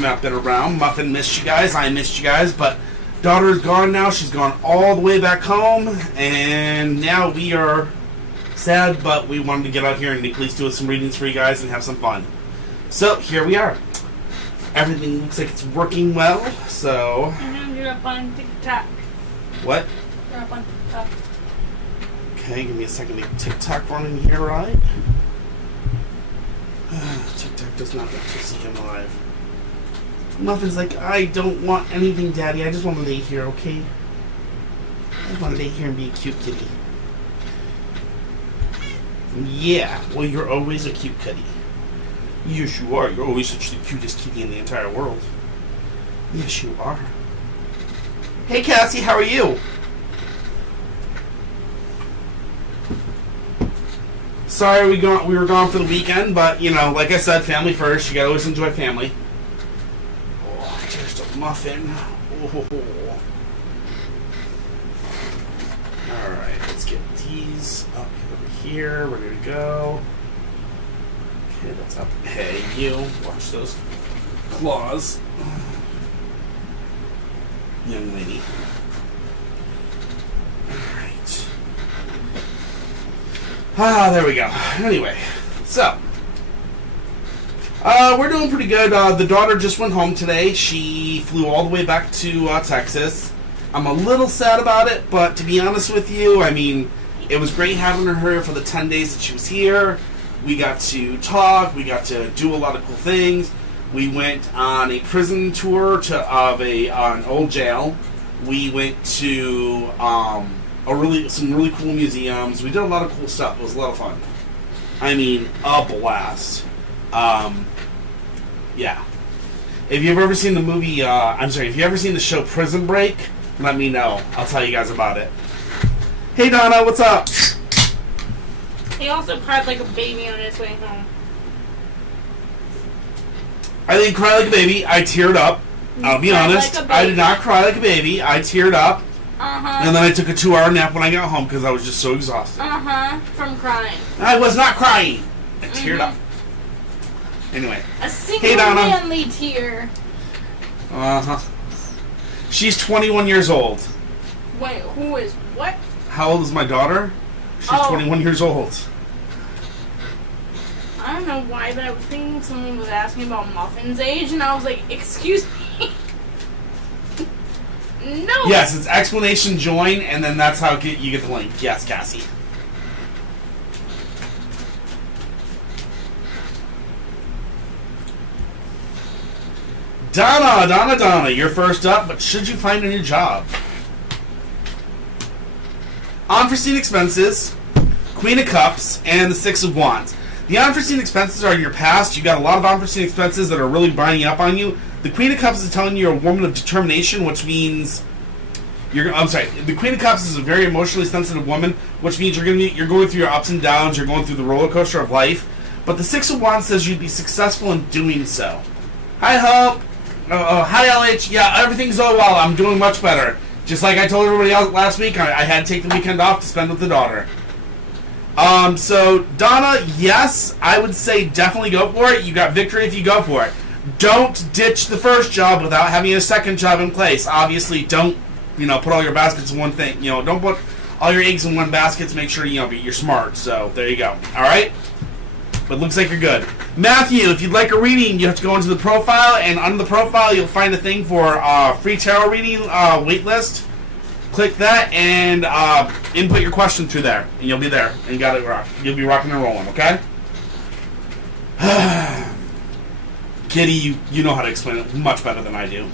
from Matt Bitter Brown. Muffin missed you guys. I missed you guys. But daughter's gone now. She's gone all the way back home. And now we are sad, but we wanted to get out here and at least do some readings for you guys and have some fun. So here we are. Everything looks like it's working well. So. You're up on TikTok. What? You're up on TikTok. Okay, give me a second to get TikTok running here, right? TikTok does not let you see him live. Muffin's like, I don't want anything, Daddy. I just want to lay here, okay? I just want to lay here and be a cute kitty. Yeah, well, you're always a cute kitty. Yes, you are. You're always such the cutest kitty in the entire world. Yes, you are. Hey, Cassie, how are you? Sorry we were gone for the weekend, but, you know, like I said, family first. You gotta always enjoy family. Oh, there's the muffin. Oh. Alright, let's get these up over here. Ready to go. Okay, that's up. Hey, you. Watch those claws. Young lady. Alright. There we go. Anyway, so we're doing pretty good. The daughter just went home today. She flew all the way back to Texas. I'm a little sad about it, but to be honest with you, I mean, it was great having her for the 10 days that she was here. We got to talk. We got to do a lot of cool things. We went on a prison tour of an old jail. We went to some really cool museums. We did a lot of cool stuff. It was a lot of fun. I mean, a blast. Yeah. If you've ever seen the movie, if you've ever seen the show Prison Break, let me know. I'll tell you guys about it. Hey, Donna, what's up? He also cried like a baby on his way home. I didn't cry like a baby. I teared up. I'll be honest. Like I did not cry like a baby. I teared up. Uh-huh. And then I took a 2-hour nap when I got home because I was just so exhausted. Uh-huh. From crying. I was not crying. I teared up. Anyway. A single manly tear. Uh-huh. She's 21 years old. Wait, who is what? How old is my daughter? She's 21 years old. I don't know why, but I was thinking someone was asking about Muffin's age, and I was like, excuse me? No! Yes, it's explanation join, and then that's how you get the link. Yes, Cassie. Donna, you're first up, but should you find a new job? Unforeseen expenses, Queen of Cups, and the Six of Wands. The unforeseen expenses are in your past. You got a lot of unforeseen expenses that are really binding up on you. The Queen of Cups is telling you you're a woman of determination, which means the Queen of Cups is a very emotionally sensitive woman, which means you're going through your ups and downs. You're going through the roller coaster of life. But the Six of Wands says you'd be successful in doing so. Hi, Hope. Hi, LH. Yeah, everything's going well. I'm doing much better. Just like I told everybody else last week, I had to take the weekend off to spend with the daughter. So, Donna, yes, I would say definitely go for it. You got victory if you go for it. Don't ditch the first job without having a second job in place. Obviously, don't, put all your baskets in one thing. Don't put all your eggs in one basket. Make sure, you're smart. So, there you go. All right? But it looks like you're good. Matthew, if you'd like a reading, you have to go into the profile, and under the profile, you'll find a thing for free tarot reading wait list. Click that and input your question through there, and you'll be there. And you'll be rocking and rolling, okay? Kitty, you know how to explain it much better than I do.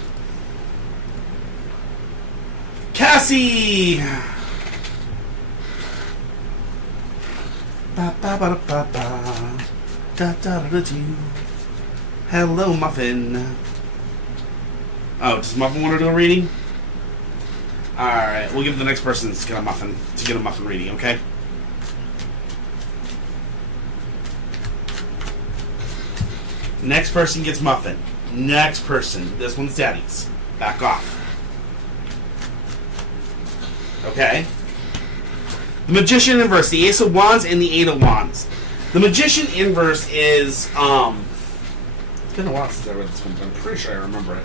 Cassie! Ba-ba-ba-ba-ba. Da-da-da-da-doo. Hello, Muffin. Oh, does Muffin want to do a reading? Alright, we'll give the next person to get a muffin reading, okay? Next person gets muffin. Next person. This one's Daddy's. Back off. Okay? The Magician inverse, the Ace of Wands and the Eight of Wands. The Magician inverse is, been a while since I read this one, but I'm pretty sure I remember it.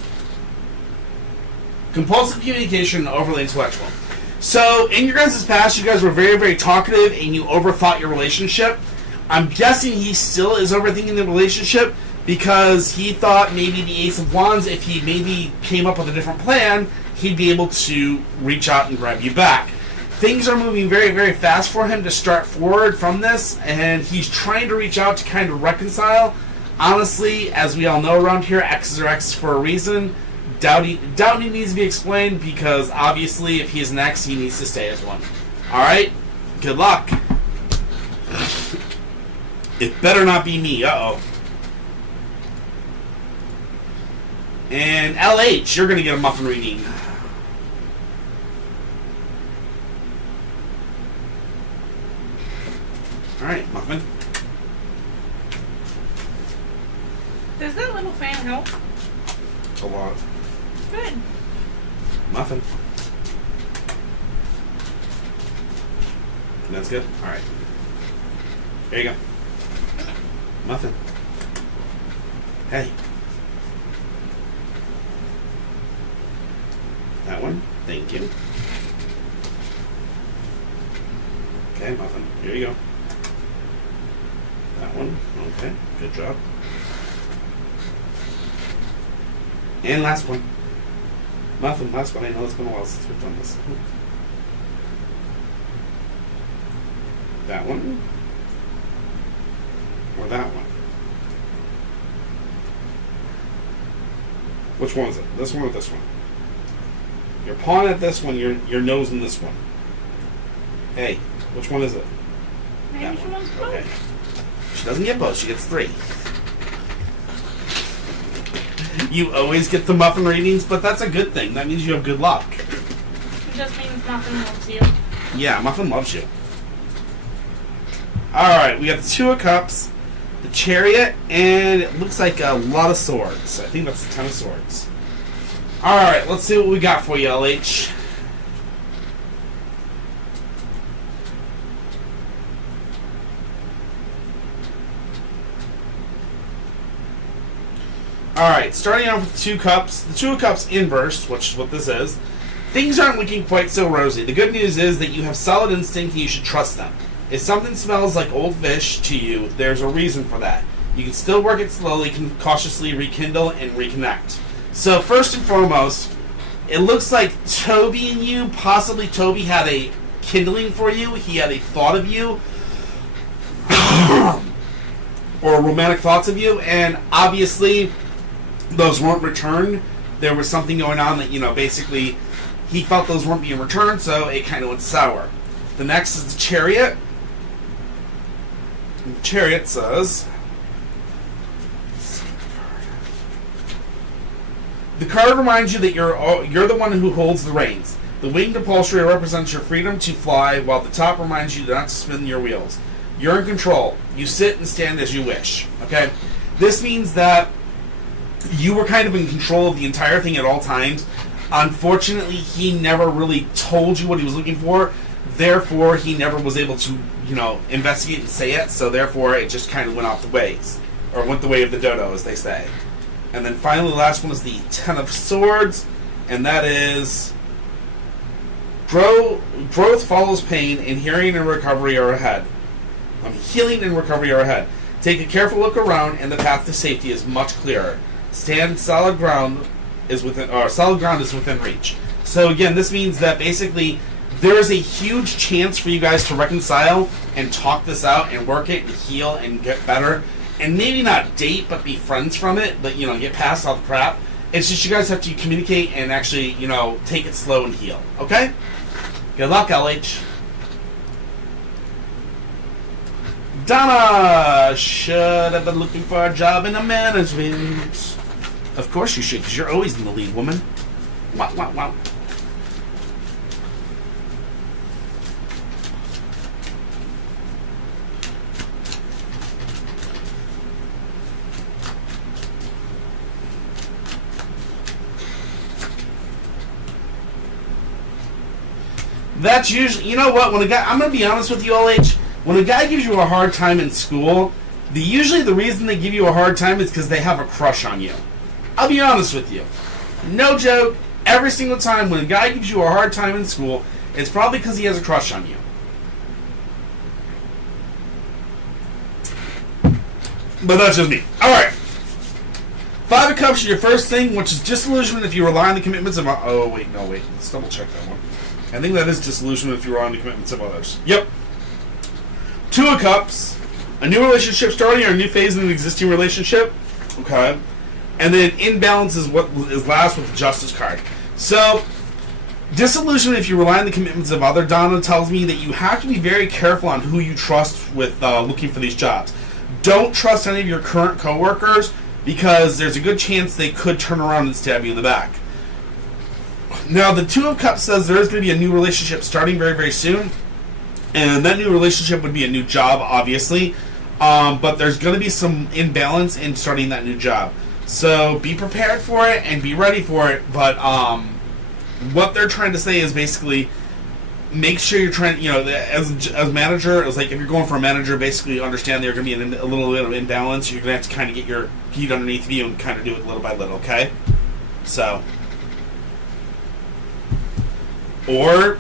Compulsive communication and overly intellectual. So, in your guys' past, you guys were very, very talkative and you overthought your relationship. I'm guessing he still is overthinking the relationship because he thought maybe the Ace of Wands, if he maybe came up with a different plan, he'd be able to reach out and grab you back. Things are moving very, very fast for him to start forward from this, and he's trying to reach out to kind of reconcile. Honestly, as we all know around here, X's are X's for a reason. Doubting needs to be explained because obviously if he's an X, he needs to stay as one. Alright? Good luck. It better not be me. Uh-oh. And LH, you're going to get a muffin reading. Alright, muffin. Does that little fan help? A lot. Good. Muffin. That's good? Alright. There you go. Muffin. Hey. That one. Thank you. Okay, muffin. Here you go. That one. Okay. Good job. And last one. Muffin, last one. I know it's been a while since we've done this. That one. Or that one. Which one is it? This one or this one? You're pawing at this one, you're nosing this one. Hey, which one is it? Maybe she wants both. Okay. She doesn't get both, she gets 3. You always get the muffin readings, but that's a good thing. That means you have good luck. It just means Muffin loves you. Yeah, Muffin loves you. Alright, we got the 2 of Cups, the Chariot, and it looks like a lot of swords. I think that's the 10 of Swords. Alright, let's see what we got for you, LH. Alright, starting off with the 2 Cups. The 2 of Cups inverse, which is what this is. Things aren't looking quite so rosy. The good news is that you have solid instinct and you should trust them. If something smells like old fish to you, there's a reason for that. You can still work it slowly, cautiously rekindle and reconnect. So first and foremost, it looks like Toby and you, possibly Toby had a kindling for you. He had a thought of you. Or romantic thoughts of you. And obviously, those weren't returned. There was something going on that, basically, he felt those weren't being returned, so it kind of went sour. The next is the Chariot. And the Chariot says, the card reminds you that you're the one who holds the reins. The winged upholstery represents your freedom to fly, while the top reminds you not to spin your wheels. You're in control. You sit and stand as you wish. Okay? This means that you were kind of in control of the entire thing at all times. Unfortunately, he never really told you what he was looking for. Therefore, he never was able to, investigate and say it. So therefore, it just kind of went off the ways. Or went the way of the dodo, as they say. And then finally, the last one is the 10 of Swords. And that is, growth follows pain, and healing and recovery are ahead. Healing and recovery are ahead. Take a careful look around, and the path to safety is much clearer. Solid ground is within reach. So again, this means that basically there is a huge chance for you guys to reconcile and talk this out and work it and heal and get better. And maybe not date, but be friends from it. But, get past all the crap. It's just you guys have to communicate and actually, take it slow and heal. Okay? Good luck, LH. Donna should have been looking for a job in the management. Of course you should, because you're always in the lead, woman. Wow, wow, wow. That's usually, you know what, when a guy, I'm going to be honest with you, LH, when a guy gives you a hard time in school, Usually the reason they give you a hard time is because they have a crush on you. I'll be honest with you. No joke. Every single time when a guy gives you a hard time in school, it's probably because he has a crush on you. But that's just me. Alright. Five of Cups is your first thing, which is disillusionment if you rely on the commitments of... Oh, wait, no, wait. Let's double check that one. I think that is disillusionment if you rely on the commitments of others. Yep. Two of Cups. A new relationship starting or a new phase in an existing relationship. Okay. And then imbalance is what is last with the Justice card. So, disillusionment if you rely on the commitments of other. Donna tells me that you have to be very careful on who you trust with looking for these jobs. Don't trust any of your current coworkers because there's a good chance they could turn around and stab you in the back. Now, the Two of Cups says there is going to be a new relationship starting very, very soon. And that new relationship would be a new job, obviously. But there's going to be some imbalance in starting that new job. So be prepared for it and be ready for it. But what they're trying to say is basically make sure you're trying, as manager, it's like if you're going for a manager, basically understand there's going to be a little bit of imbalance. You're going to have to kind of get your feet underneath you and kind of do it little by little, okay? So, or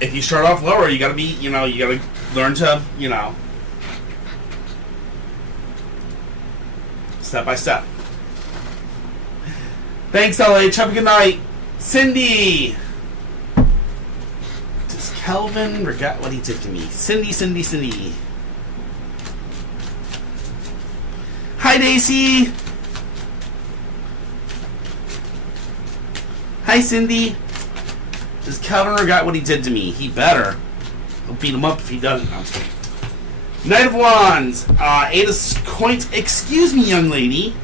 if you start off lower, you got to be, you got to learn to, step by step. Thanks, LH. Have a good night. Cindy! Does Kelvin regret what he did to me? Cindy. Hi, Daisy! Hi, Cindy. Does Kelvin regret what he did to me? He better. I'll beat him up if he doesn't. No, I'm kidding. Knight of Wands. Eight of Coins. Excuse me, young lady.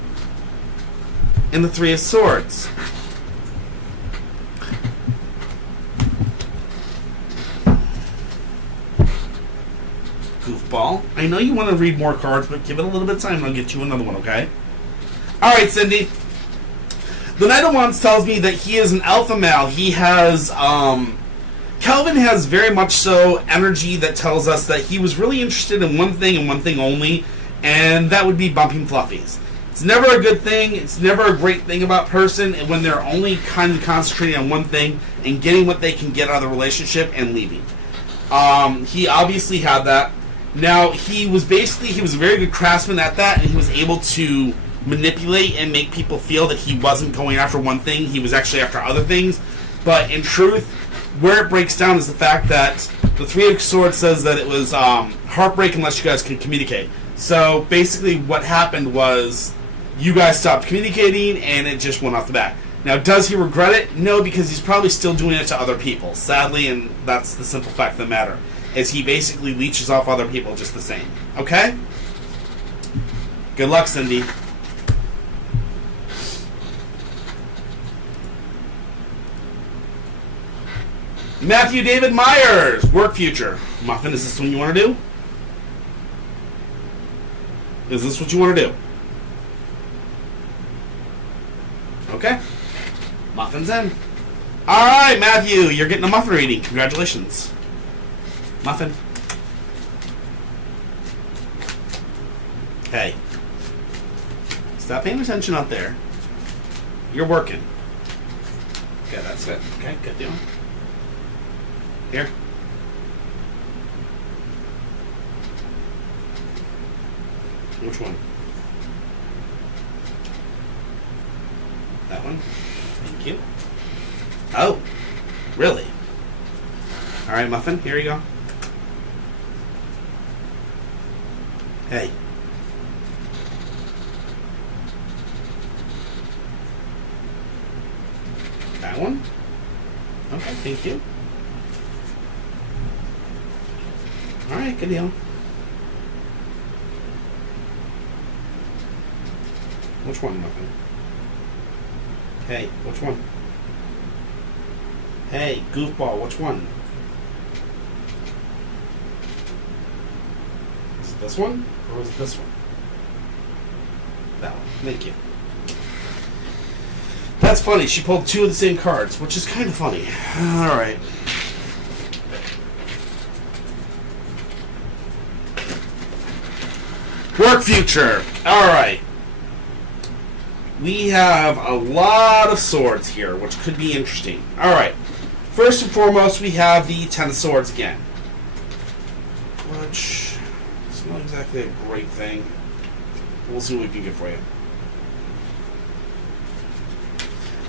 And the Three of Swords. Goofball. I know you want to read more cards, but give it a little bit of time and I'll get you another one, okay? Alright, Cindy. The Knight of Wands tells me that he is an alpha male. He has, Kelvin has very much so energy that tells us that he was really interested in one thing and one thing only, and that would be bumping fluffies. It's never a good thing. It's never a great thing about person when they're only kind of concentrating on one thing and getting what they can get out of the relationship and leaving. He obviously had that. Now, he was a very good craftsman at that, and he was able to manipulate and make people feel that he wasn't going after one thing. He was actually after other things. But in truth, where it breaks down is the fact that the Three of Swords says that it was heartbreak unless you guys can communicate. So basically what happened was you guys stopped communicating and it just went off the bat. Now, does he regret it? No, because he's probably still doing it to other people, sadly, and that's the simple fact of the matter, is he basically leeches off other people just the same. Okay? Good luck, Cindy. Matthew David Myers, work future. Muffin, is this what you want to do? Is this what you want to do? Okay. Muffin's in. Alright, Matthew, you're getting a muffin reading. Congratulations. Muffin. Hey. Stop paying attention out there. You're working. Okay, that's it. Okay, good deal. Here. Which one? That one? Thank you. Oh, really? Alright, Muffin, here you go. Hey. That one? Okay, thank you. Alright, good deal. Which one, Muffin? Hey, which one? Hey, goofball, which one? Is it this one? Or is it this one? That one. Thank you. That's funny. She pulled two of the same cards, which is kind of funny. Alright. work future. Alright. We have a lot of swords here, which could be interesting. Alright. First and foremost, we have the Ten of Swords again. Which is not exactly a great thing. We'll see what we can get for you.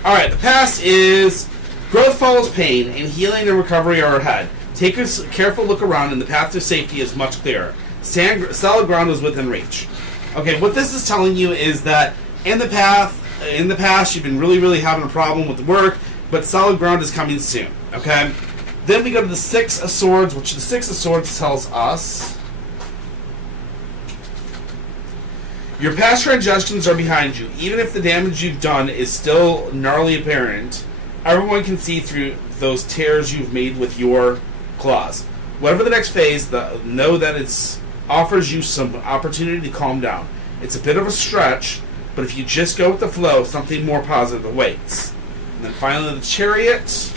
Alright, the past is growth follows pain, and healing and recovery are ahead. Take a careful look around, and the path to safety is much clearer. Solid ground is within reach. Okay, what this is telling you is that in the past, you've been really having a problem with the work, but solid ground is coming soon. Okay? Then we go to the Six of Swords, which the Six of Swords tells us your past transgressions are behind you. Even if the damage you've done is still gnarly apparent, everyone can see through those tears you've made with your claws. Whatever the next phase, know that it offers you some opportunity to calm down. It's a bit of a stretch, but if you just go with the flow, something more positive awaits. And then finally, the Chariot.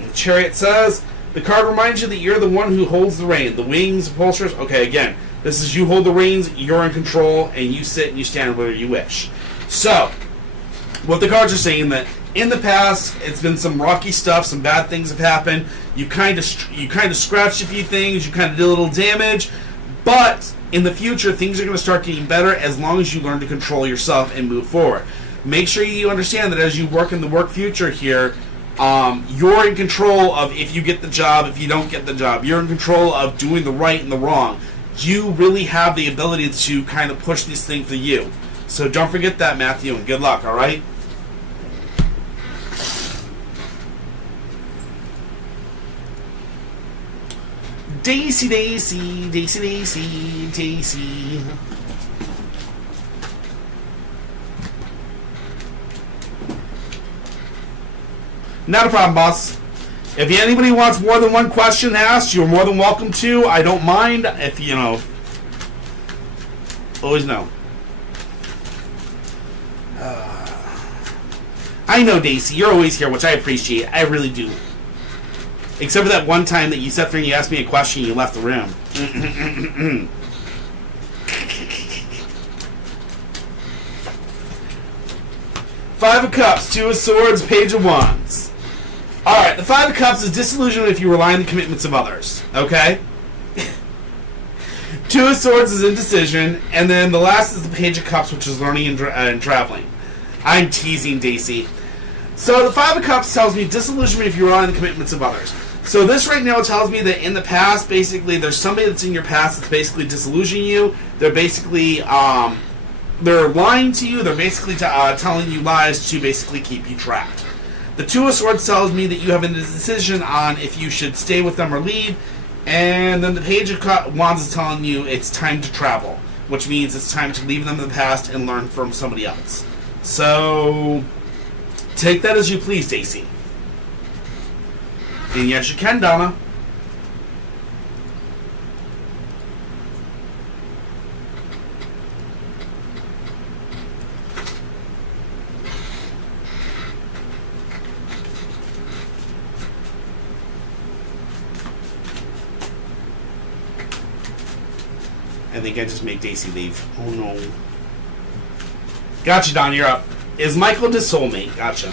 And the Chariot says, the card reminds you that you're the one who holds the rein. The wings, upholsters. Okay, again, this is you hold the reins, you're in control, and you sit and you stand where you wish. So, what the cards are saying that in the past, it's been some rocky stuff, some bad things have happened. You kind of scratched a few things, you kind of did a little damage, but in the future, things are going to start getting better as long as you learn to control yourself and move forward. Make sure you understand that as you work in the work future here, you're in control of if you get the job, if you don't get the job. You're in control of doing the right and the wrong. You really have the ability to kind of push these things for you. So don't forget that, Matthew, and good luck, all right? Daisy. Not a problem, boss. If anybody wants more than one question asked, you're more than welcome to. I don't mind. If you know, always know. I know, Daisy. You're always here, which I appreciate. I really do. Except for that one time that you sat there and you asked me a question and you left the room. Five of Cups, Two of Swords, Page of Wands. Alright, the Five of Cups is disillusionment if you rely on the commitments of others. Okay? Two of Swords is indecision. And then the last is the Page of Cups, which is learning and traveling. I'm teasing, Daisy. So the Five of Cups tells me disillusionment if you rely on the commitments of others. So this right now tells me that in the past, basically, there's somebody that's in your past that's basically disillusioning you. They're basically, they're lying to you. They're basically telling you lies to basically keep you trapped. The Two of Swords tells me that you have a decision on if you should stay with them or leave. And then the Page of Wands is telling you it's time to travel, which means it's time to leave them in the past and learn from somebody else. So take that as you please, Daisy. And yes, you can, Donna. I think I just made Daisy leave. Oh no. Gotcha, Don, you're up. Is Michael his soulmate? Gotcha.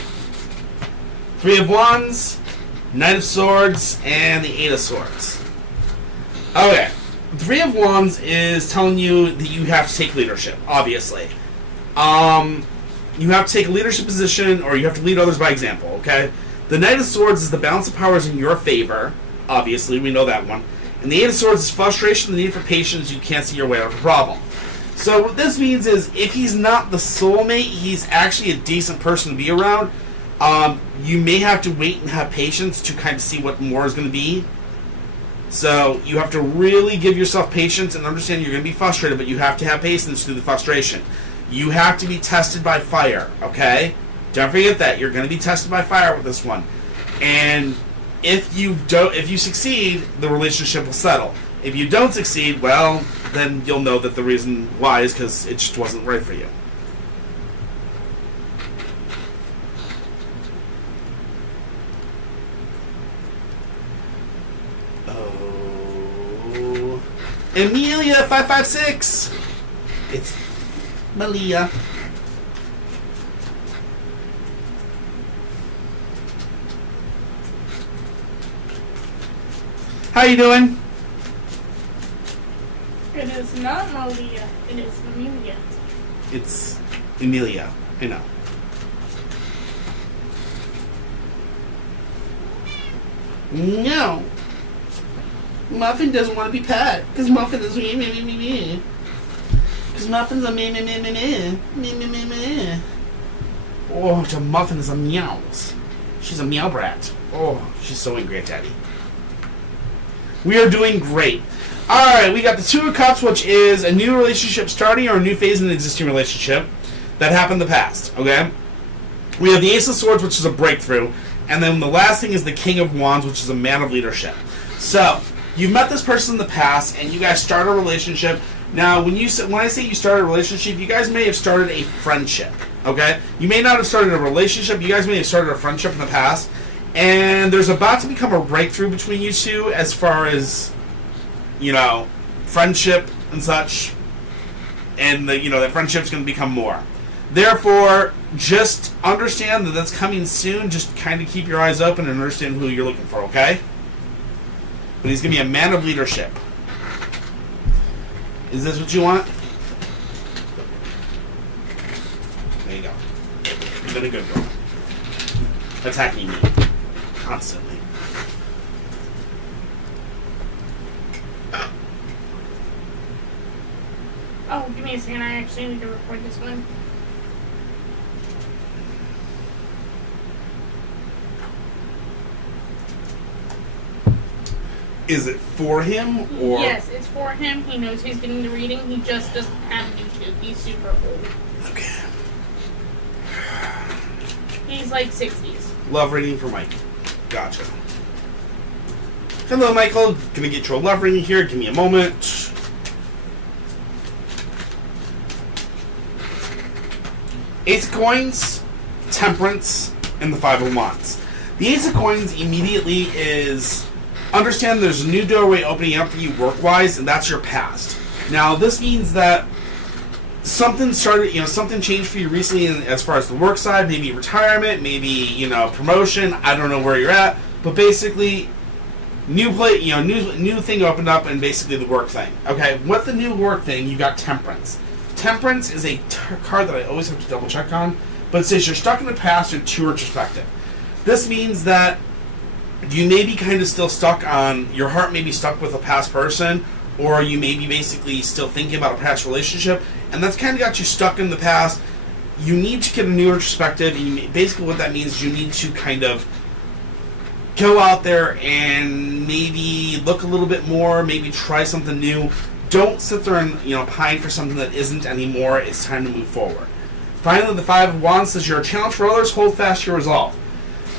Three of Wands, Knight of Swords, and the Eight of Swords. Okay. Three of Wands is telling you that you have to take leadership, obviously. You have to take a leadership position, or you have to lead others by example, okay? The Knight of Swords is the balance of powers in your favor. Obviously, we know that one. And the Eight of Swords is frustration, the need for patience, you can't see your way out of a problem. So what this means is, if he's not the soulmate, he's actually a decent person to be around. You may have to wait and have patience to kind of see what more is going to be. So you have to really give yourself patience and understand you're going to be frustrated, but you have to have patience through the frustration. You have to be tested by fire, okay? Don't forget that. You're going to be tested by fire with this one. And if you succeed, the relationship will settle. If you don't succeed, well, then you'll know that the reason why is because it just wasn't right for you. Amelia 556. It's Malia. How you doing? It is not Malia. It is Amelia. It's Amelia. I know. No. Muffin doesn't want to be pet because Muffin is me. Because Muffin's a me. Oh, the Muffin is a meows. She's a meow brat. Oh, she's so angry at Daddy. We are doing great. Alright, we got the Two of Cups, which is a new relationship starting or a new phase in an existing relationship that happened in the past, okay? We have the Ace of Swords, which is a breakthrough. And then the last thing is the King of Wands, which is a man of leadership. So, you've met this person in the past, and you guys start a relationship. Now, when I say you started a relationship, you guys may have started a friendship, okay? You may not have started a relationship. You guys may have started a friendship in the past. And there's about to become a breakthrough between you two as far as, friendship and such. And, that friendship's going to become more. Therefore, just understand that that's coming soon. Just kind of keep your eyes open and understand who you're looking for, okay? But he's going to be a man of leadership. Is this what you want? There you go. You've been a good girl. Attacking me. Constantly. Oh, give me a second. I actually need to record this one. Is it for him or? Yes, it's for him. He knows he's getting the reading. He just doesn't have YouTube. He's super old. Okay. He's like 60s. Love reading for Mike. Gotcha. Hello, Michael. Gonna get your love reading here. Give me a moment. Ace of Coins, Temperance, and the Five of Wands. The Ace of Coins immediately is understand there's a new doorway opening up for you work-wise, and that's your past. Now, this means that something changed for you recently as far as the work side, maybe retirement, maybe, promotion. I don't know where you're at, but basically, new thing opened up, and basically the work thing. Okay, what the new work thing? You got Temperance. Temperance is a card that I always have to double check on, but it says you're stuck in the past or too retrospective. This means that you may be kind of still stuck on, your heart may be stuck with a past person, or you may be basically still thinking about a past relationship, and that's kind of got you stuck in the past. You need to get a new perspective, and basically what that means is you need to kind of go out there and maybe look a little bit more, maybe try something new. Don't sit there and pine for something that isn't anymore. It's time to move forward. Finally, the Five of Wands says you're a challenge for others. Hold fast your resolve.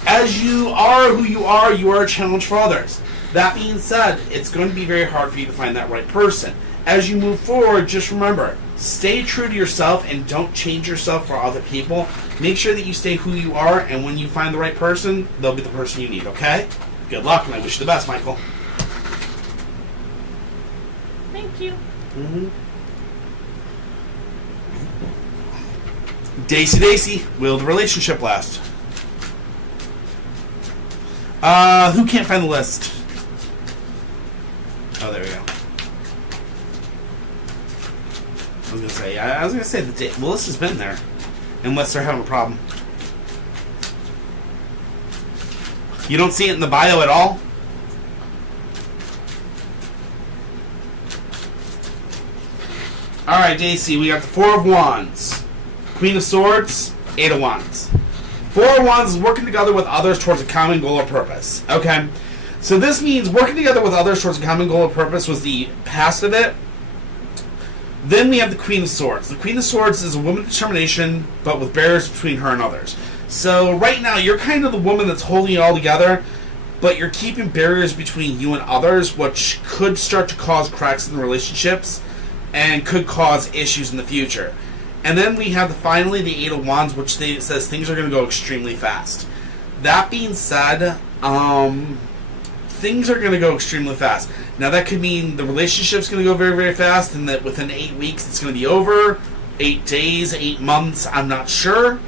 As you are who you are a challenge for others. That being said, it's going to be very hard for you to find that right person. As you move forward, just remember, stay true to yourself and don't change yourself for other people. Make sure that you stay who you are, and when you find the right person, they'll be the person you need, okay? Good luck, and I wish you the best, Michael. Thank you. Mm-hmm. Daisy, will the relationship last? Who can't find the list? Oh, there we go. I was gonna say the list has been there, unless they're having a problem. You don't see it in the bio at all? Alright, Daisy, we got the Four of Wands, Queen of Swords, Eight of Wands. Four of Wands is working together with others towards a common goal or purpose. Okay? So this means working together with others towards a common goal or purpose was the past of it. Then we have the Queen of Swords. The Queen of Swords is a woman of determination, but with barriers between her and others. So right now, you're kind of the woman that's holding it all together, but you're keeping barriers between you and others, which could start to cause cracks in the relationships and could cause issues in the future. And then we have finally the Eight of Wands, which says things are going to go extremely fast. That being said, things are going to go extremely fast. Now, that could mean the relationship's going to go very, very fast, and that within 8 weeks it's going to be over. 8 days, 8 months, I'm not sure.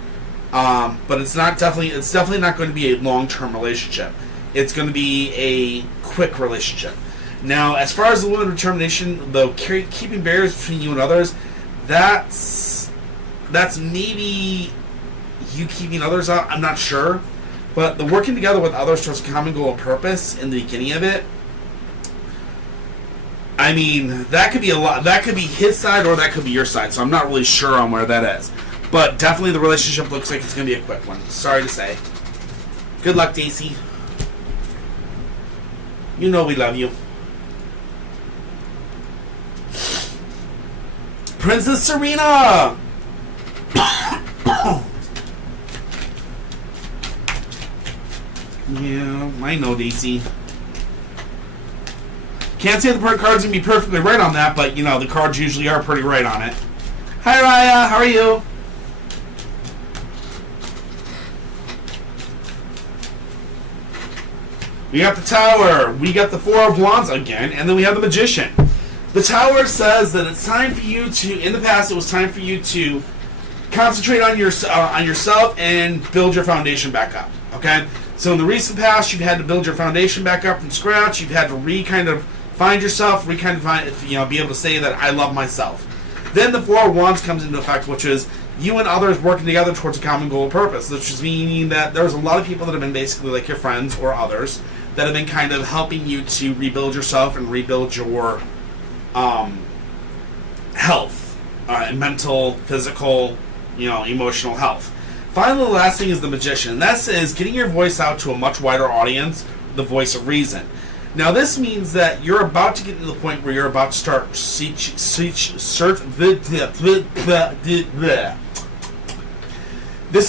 But it's definitely not going to be a long-term relationship. It's going to be a quick relationship. Now, as far as the limit of termination, the keeping barriers between you and others, that's maybe you keeping others out. I'm not sure. But the working together with others towards a common goal and purpose in the beginning of it, I mean, that could be a lot. That could be his side or that could be your side. So I'm not really sure on where that is. But definitely the relationship looks like it's going to be a quick one. Sorry to say. Good luck, Daisy. You know we love you. Princess Serena! Yeah, I know, Daisy. Can't say the cards can be perfectly right on that, but, you know, the cards usually are pretty right on it. Hi, Raya. How are you? We got the Tower. We got the Four of Wands again, and then we have the Magician. The Tower says that it's time for you to, in the past, it was time for you to concentrate on yourself and build your foundation back up, okay? So in the recent past, you've had to build your foundation back up from scratch. You've had to find yourself, be able to say that I love myself. Then the Four of Wands comes into effect, which is you and others working together towards a common goal or purpose, which is meaning that there's a lot of people that have been basically like your friends or others that have been kind of helping you to rebuild yourself and rebuild your health, mental, physical, emotional health. Finally, the last thing is the Magician. And that is getting your voice out to a much wider audience, the voice of reason. Now, this means that you're about to get to the point where you're about to start This is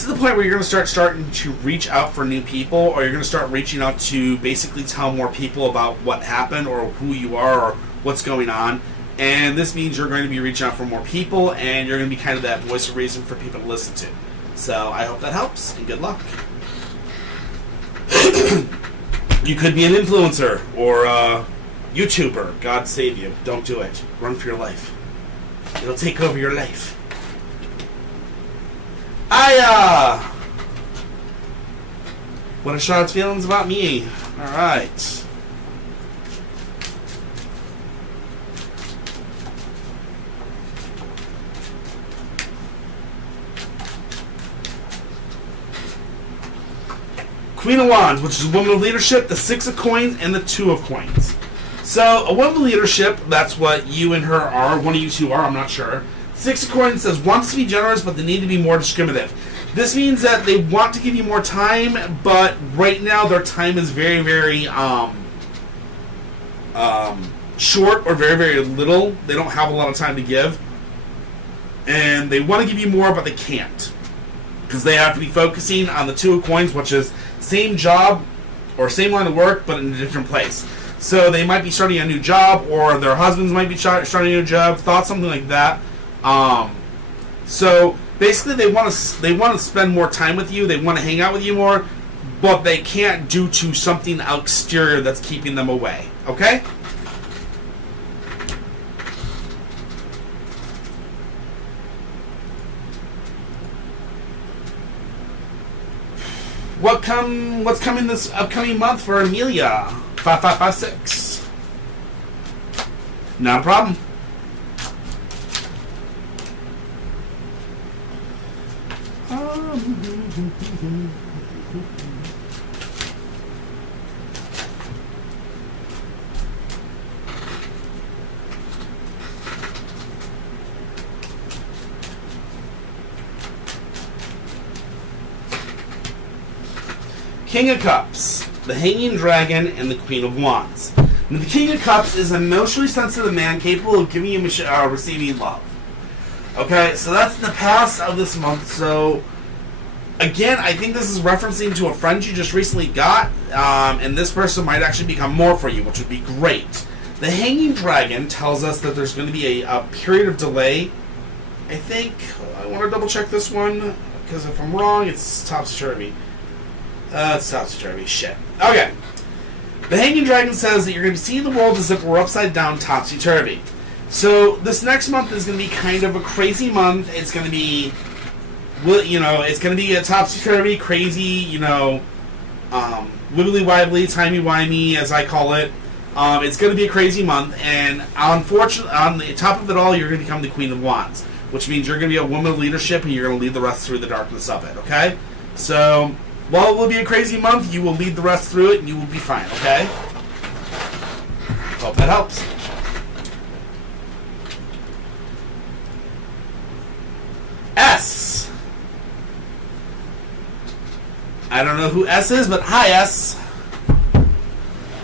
the point where you're going to starting to reach out for new people, or you're going to start reaching out to basically tell more people about what happened or who you are or what's going on. And this means you're going to be reaching out for more people, and you're going to be kind of that voice of reason for people to listen to. So I hope that helps, and good luck. You could be an influencer or a YouTuber. God save you. Don't do it. Run for your life. It'll take over your life. What are Charlotte's feelings about me? Alright. Queen of Wands, which is a woman of leadership, the Six of Coins, and the Two of Coins. So, a woman of leadership, that's what you and her are. One of you two are, I'm not sure. Six of Coins says, wants to be generous, but they need to be more discriminative. This means that they want to give you more time, but right now their time is very, very short or very, very little. They don't have a lot of time to give. And they want to give you more, but they can't. Because they have to be focusing on the Two of Coins, which is same job or same line of work, but in a different place. So they might be starting a new job, or their husbands might be starting a new job, something like that. So basically, they want to spend more time with you. They want to hang out with you more, but they can't due to something exterior that's keeping them away. Okay. What's coming this upcoming month for Amelia? 5556. Not a problem. King of Cups, the Hanging Dragon, and the Queen of Wands. Now, the King of Cups is an emotionally sensitive man capable of giving you receiving love. Okay, so that's the past of this month. So, again, I think this is referencing to a friend you just recently got, and this person might actually become more for you, which would be great. The Hanging Dragon tells us that there's going to be a period of delay. I think, I want to double check this one, because if I'm wrong, it's topsy-turvy. It's topsy-turvy. Shit. Okay. The Hanging Dragon says that you're going to be seeing the world as if we're upside down, topsy-turvy. So this next month is going to be kind of a crazy month. It's going to be, it's going to be a topsy-turvy, crazy, wibbly-wobbly, timey-wimey, as I call it. It's going to be a crazy month, and unfortunately, on the top of it all, you're going to become the Queen of Wands, which means you're going to be a woman of leadership, and you're going to lead the rest through the darkness of it, okay? So, while it will be a crazy month, you will lead the rest through it, and you will be fine, okay? Hope that helps. S. I don't know who S is, but hi, S.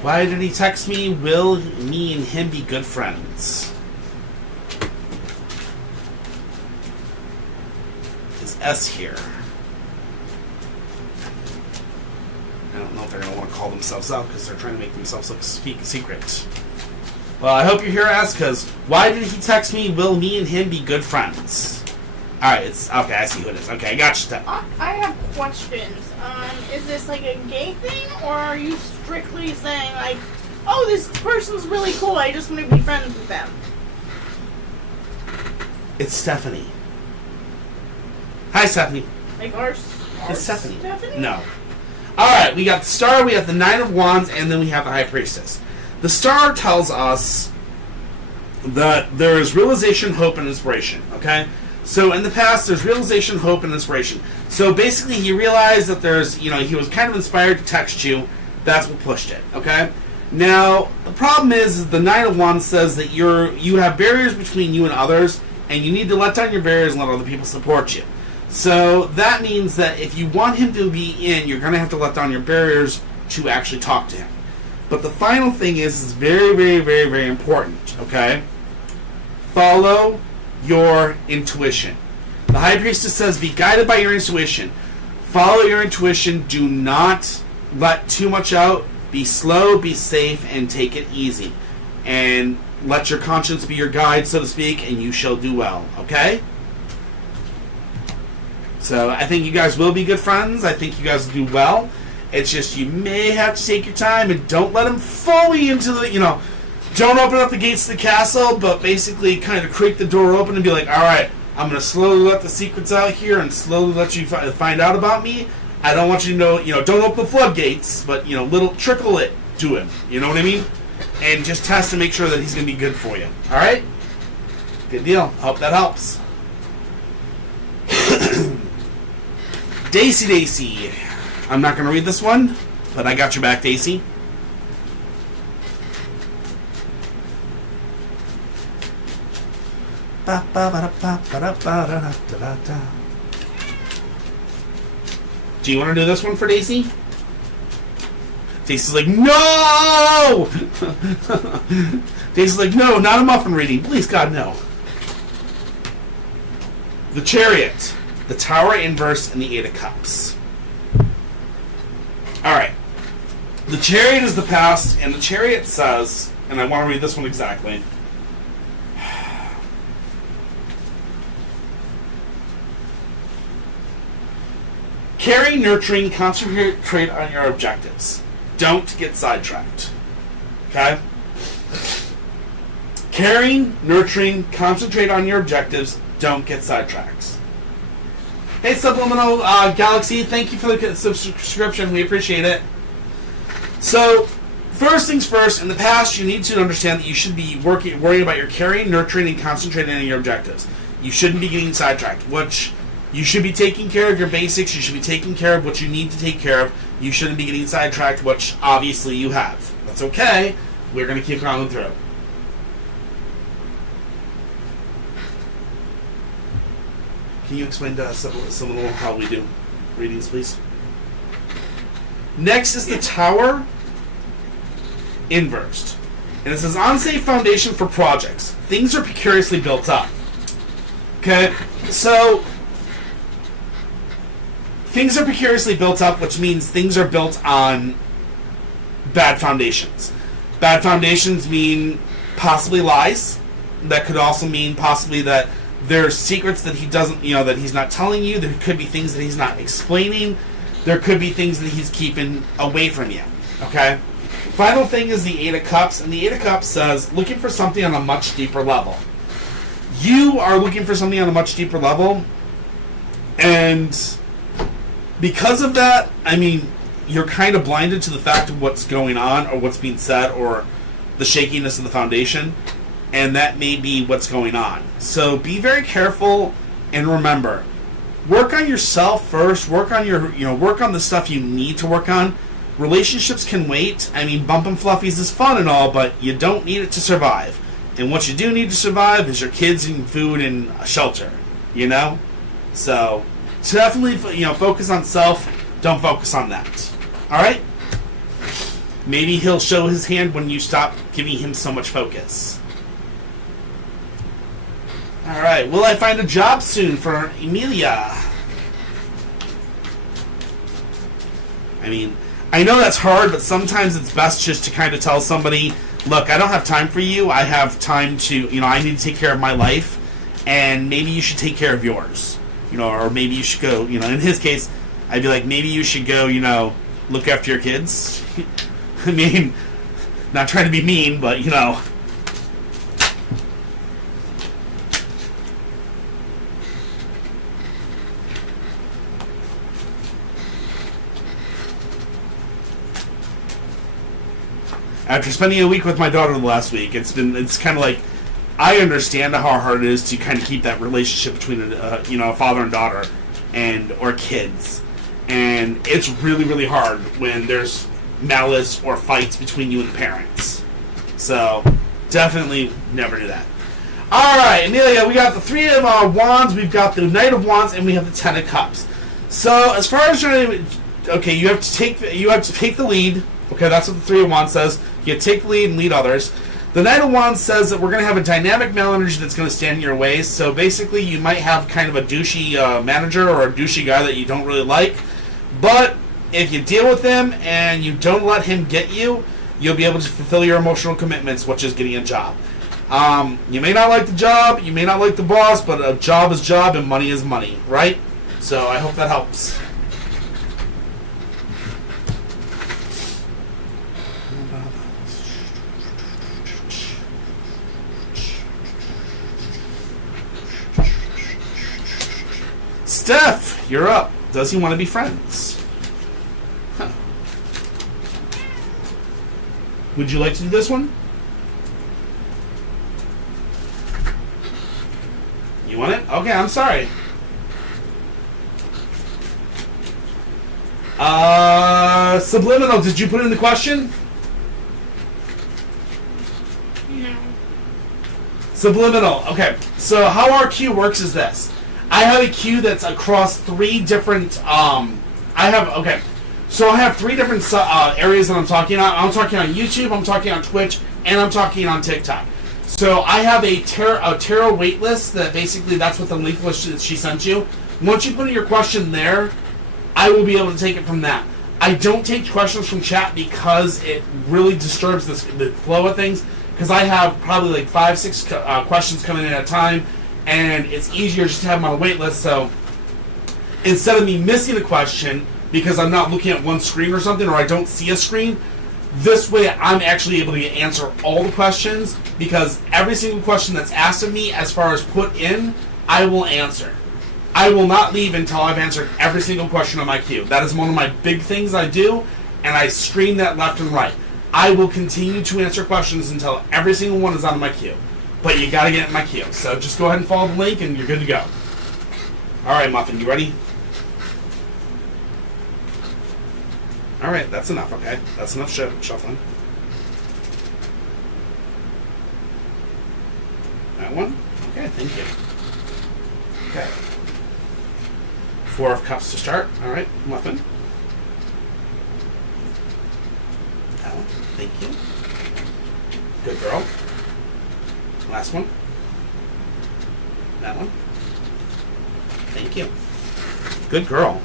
Why did he text me? Will me and him be good friends? Is S here? I don't know if they're going to want to call themselves out because they're trying to make themselves look secret. Well, I hope you're here, S, because why did he text me? Will me and him be good friends? Alright, it's okay. I see who it is. Okay, I got you. I have questions. Is this like a gay thing, or are you strictly saying like, oh, this person's really cool, I just want to be friends with them? It's Stephanie. Hi, Stephanie. Like our It's Stephanie. Stephanie? No. Alright, we got the Star, we have the Nine of Wands, and then we have the High Priestess. The Star tells us that there is realization, hope, and inspiration, okay? So in the past, there's realization, hope, and inspiration. So basically, he realized that there's, he was kind of inspired to text you. That's what pushed it, okay? Now, the problem is the Nine of Wands says that you have barriers between you and others, and you need to let down your barriers and let other people support you. So that means that if you want him to be in, you're going to have to let down your barriers to actually talk to him. But the final thing is very, very, very, very important, okay? Follow your intuition. The High Priestess says, be guided by your intuition. Follow your intuition. Do not let too much out. Be slow, be safe, and take it easy. And let your conscience be your guide, so to speak, and you shall do well. Okay? So, I think you guys will be good friends. I think you guys will do well. It's just you may have to take your time and don't let them fully into the, don't open up the gates to the castle, but basically kind of creak the door open and be like, all right, I'm going to slowly let the secrets out here and slowly let you find out about me. I don't want you to know, don't open the floodgates, but, little trickle it to him. You know what I mean? And just test to make sure that he's going to be good for you. All right? Good deal. Hope that helps. Daisy. I'm not going to read this one, but I got your back, Daisy. Do you want to do this one for Daisy? Daisy's like, no! Daisy's like, no, not a muffin reading. Please, God, no. The Chariot, the Tower Inverse, and the Eight of Cups. Alright. The Chariot is the past, and the Chariot says, and I want to read this one exactly. Caring, nurturing, concentrate on your objectives. Don't get sidetracked. Okay? Caring, nurturing, concentrate on your objectives. Don't get sidetracked. Hey, Subliminal Galaxy, thank you for the subscription. We appreciate it. So, first things first, in the past, you need to understand that you should be worrying about your caring, nurturing, and concentrating on your objectives. You shouldn't be getting sidetracked, which you should be taking care of your basics. You should be taking care of what you need to take care of. You shouldn't be getting sidetracked, which obviously you have. That's okay. We're going to keep going through. Can you explain to us Subliminal how we do readings, please? Next is the Tower Inversed. And it says, unsafe foundation for projects. Things are precariously built up. Okay? So, things are precariously built up, which means things are built on bad foundations. Bad foundations mean possibly lies. That could also mean possibly that there's secrets that he doesn't, that he's not telling you. There could be things that he's not explaining. There could be things that he's keeping away from you. Okay? Final thing is the Eight of Cups, and the Eight of Cups says looking for something on a much deeper level. You are looking for something on a much deeper level, and because of that, I mean, you're kind of blinded to the fact of what's going on or what's being said or the shakiness of the foundation, and that may be what's going on. So be very careful, and remember, work on yourself first. Work on work on the stuff you need to work on. Relationships can wait. I mean, bumping fluffies is fun and all, but you don't need it to survive. And what you do need to survive is your kids and food and shelter, you know? So, definitely, focus on self. Don't focus on that. Alright? Maybe he'll show his hand when you stop giving him so much focus. Alright, will I find a job soon for Emilia? I mean, I know that's hard, but sometimes it's best just to kind of tell somebody, look, I don't have time for you. I have time to, I need to take care of my life, and maybe you should take care of yours. Or maybe you should go, in his case, I'd be like, maybe you should go, look after your kids. I mean, not trying to be mean, but, After spending a week with my daughter last week, it's kind of like, I understand how hard it is to kind of keep that relationship between a father and daughter or kids, and it's really, really hard when there's malice or fights between you and the parents. So definitely never do that. All right, Amelia, we got the Three of Wands, we've got the Knight of Wands, and we have the Ten of Cups. So as far as you have to take the lead. Okay, that's what the Three of Wands says. You take the lead and lead others. The Knight of Wands says that we're going to have a dynamic male energy that's going to stand in your ways. So basically, you might have kind of a douchey manager or a douchey guy that you don't really like. But if you deal with him and you don't let him get you, you'll be able to fulfill your emotional commitments, which is getting a job. You may not like the job, you may not like the boss, but a job is job and money is money, right? So I hope that helps. Steph, you're up. Does he want to be friends? Huh. Would you like to do this one? You want it? Okay, I'm sorry. Subliminal, did you put in the question? No. Subliminal. Okay, so how our queue works is this. I have a queue that's across three different, so I have three different areas that I'm talking on. I'm talking on YouTube, I'm talking on Twitch, and I'm talking on TikTok. So I have a tarot wait list that basically that's what the link was that she sent you. Once you put in your question there, I will be able to take it from that. I don't take questions from chat because it really disturbs the flow of things, because I have probably like 5-6 questions coming in at a time, and it's easier just to have them on a wait list. So instead of me missing a question because I'm not looking at one screen or something, or I don't see a screen, this way I'm actually able to answer all the questions, because every single question that's asked of me as far as put in, I will answer. I will not leave until I've answered every single question on my queue. That is one of my big things I do, and I stream that left and right. I will continue to answer questions until every single one is on my queue. But you gotta get in my queue. So just go ahead and follow the link and you're good to go. Alright, Muffin, you ready? Alright, that's enough, okay? That's enough shuffling. That one? Okay, thank you. Okay. 4 of Cups to start. Alright, Muffin. That one. Thank you. Good girl. Last one. That one. Thank you. Good girl.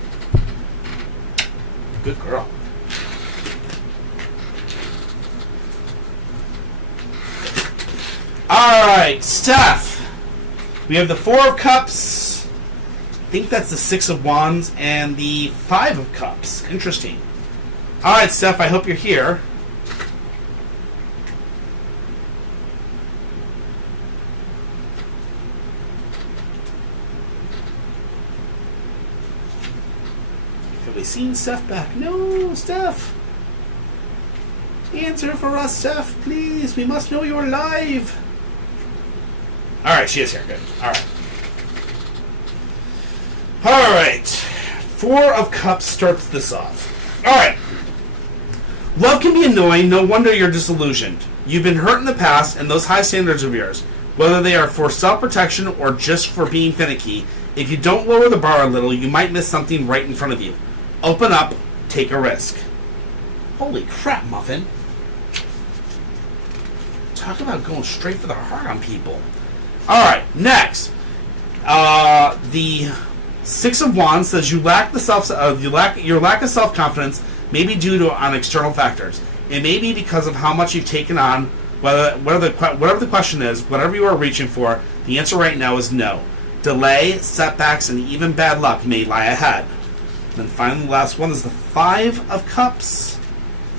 Good girl. Alright, Steph. We have the 4 of Cups. I think that's the 6 of Wands and the 5 of Cups. Interesting. Alright, Steph, I hope you're here. Have we seen Steph back? No, Steph. Answer for us, Steph, please. We must know you're alive. All right, she is here. Good. All right. All right. Four of Cups starts this off. All right. Love can be annoying. No wonder you're disillusioned. You've been hurt in the past, and those high standards of yours, whether they are for self-protection or just for being finicky, if you don't lower the bar a little, you might miss something right in front of you. Open up. Take a risk. Holy crap, Muffin. Talk about going straight for the heart on people. All right, next. The Six of Wands says you lack your lack of self-confidence may be due to external factors. It may be because of how much you've taken on. Whatever the question is, whatever you are reaching for, the answer right now is no. Delay, setbacks, and even bad luck may lie ahead. Then finally, the last one is the Five of Cups,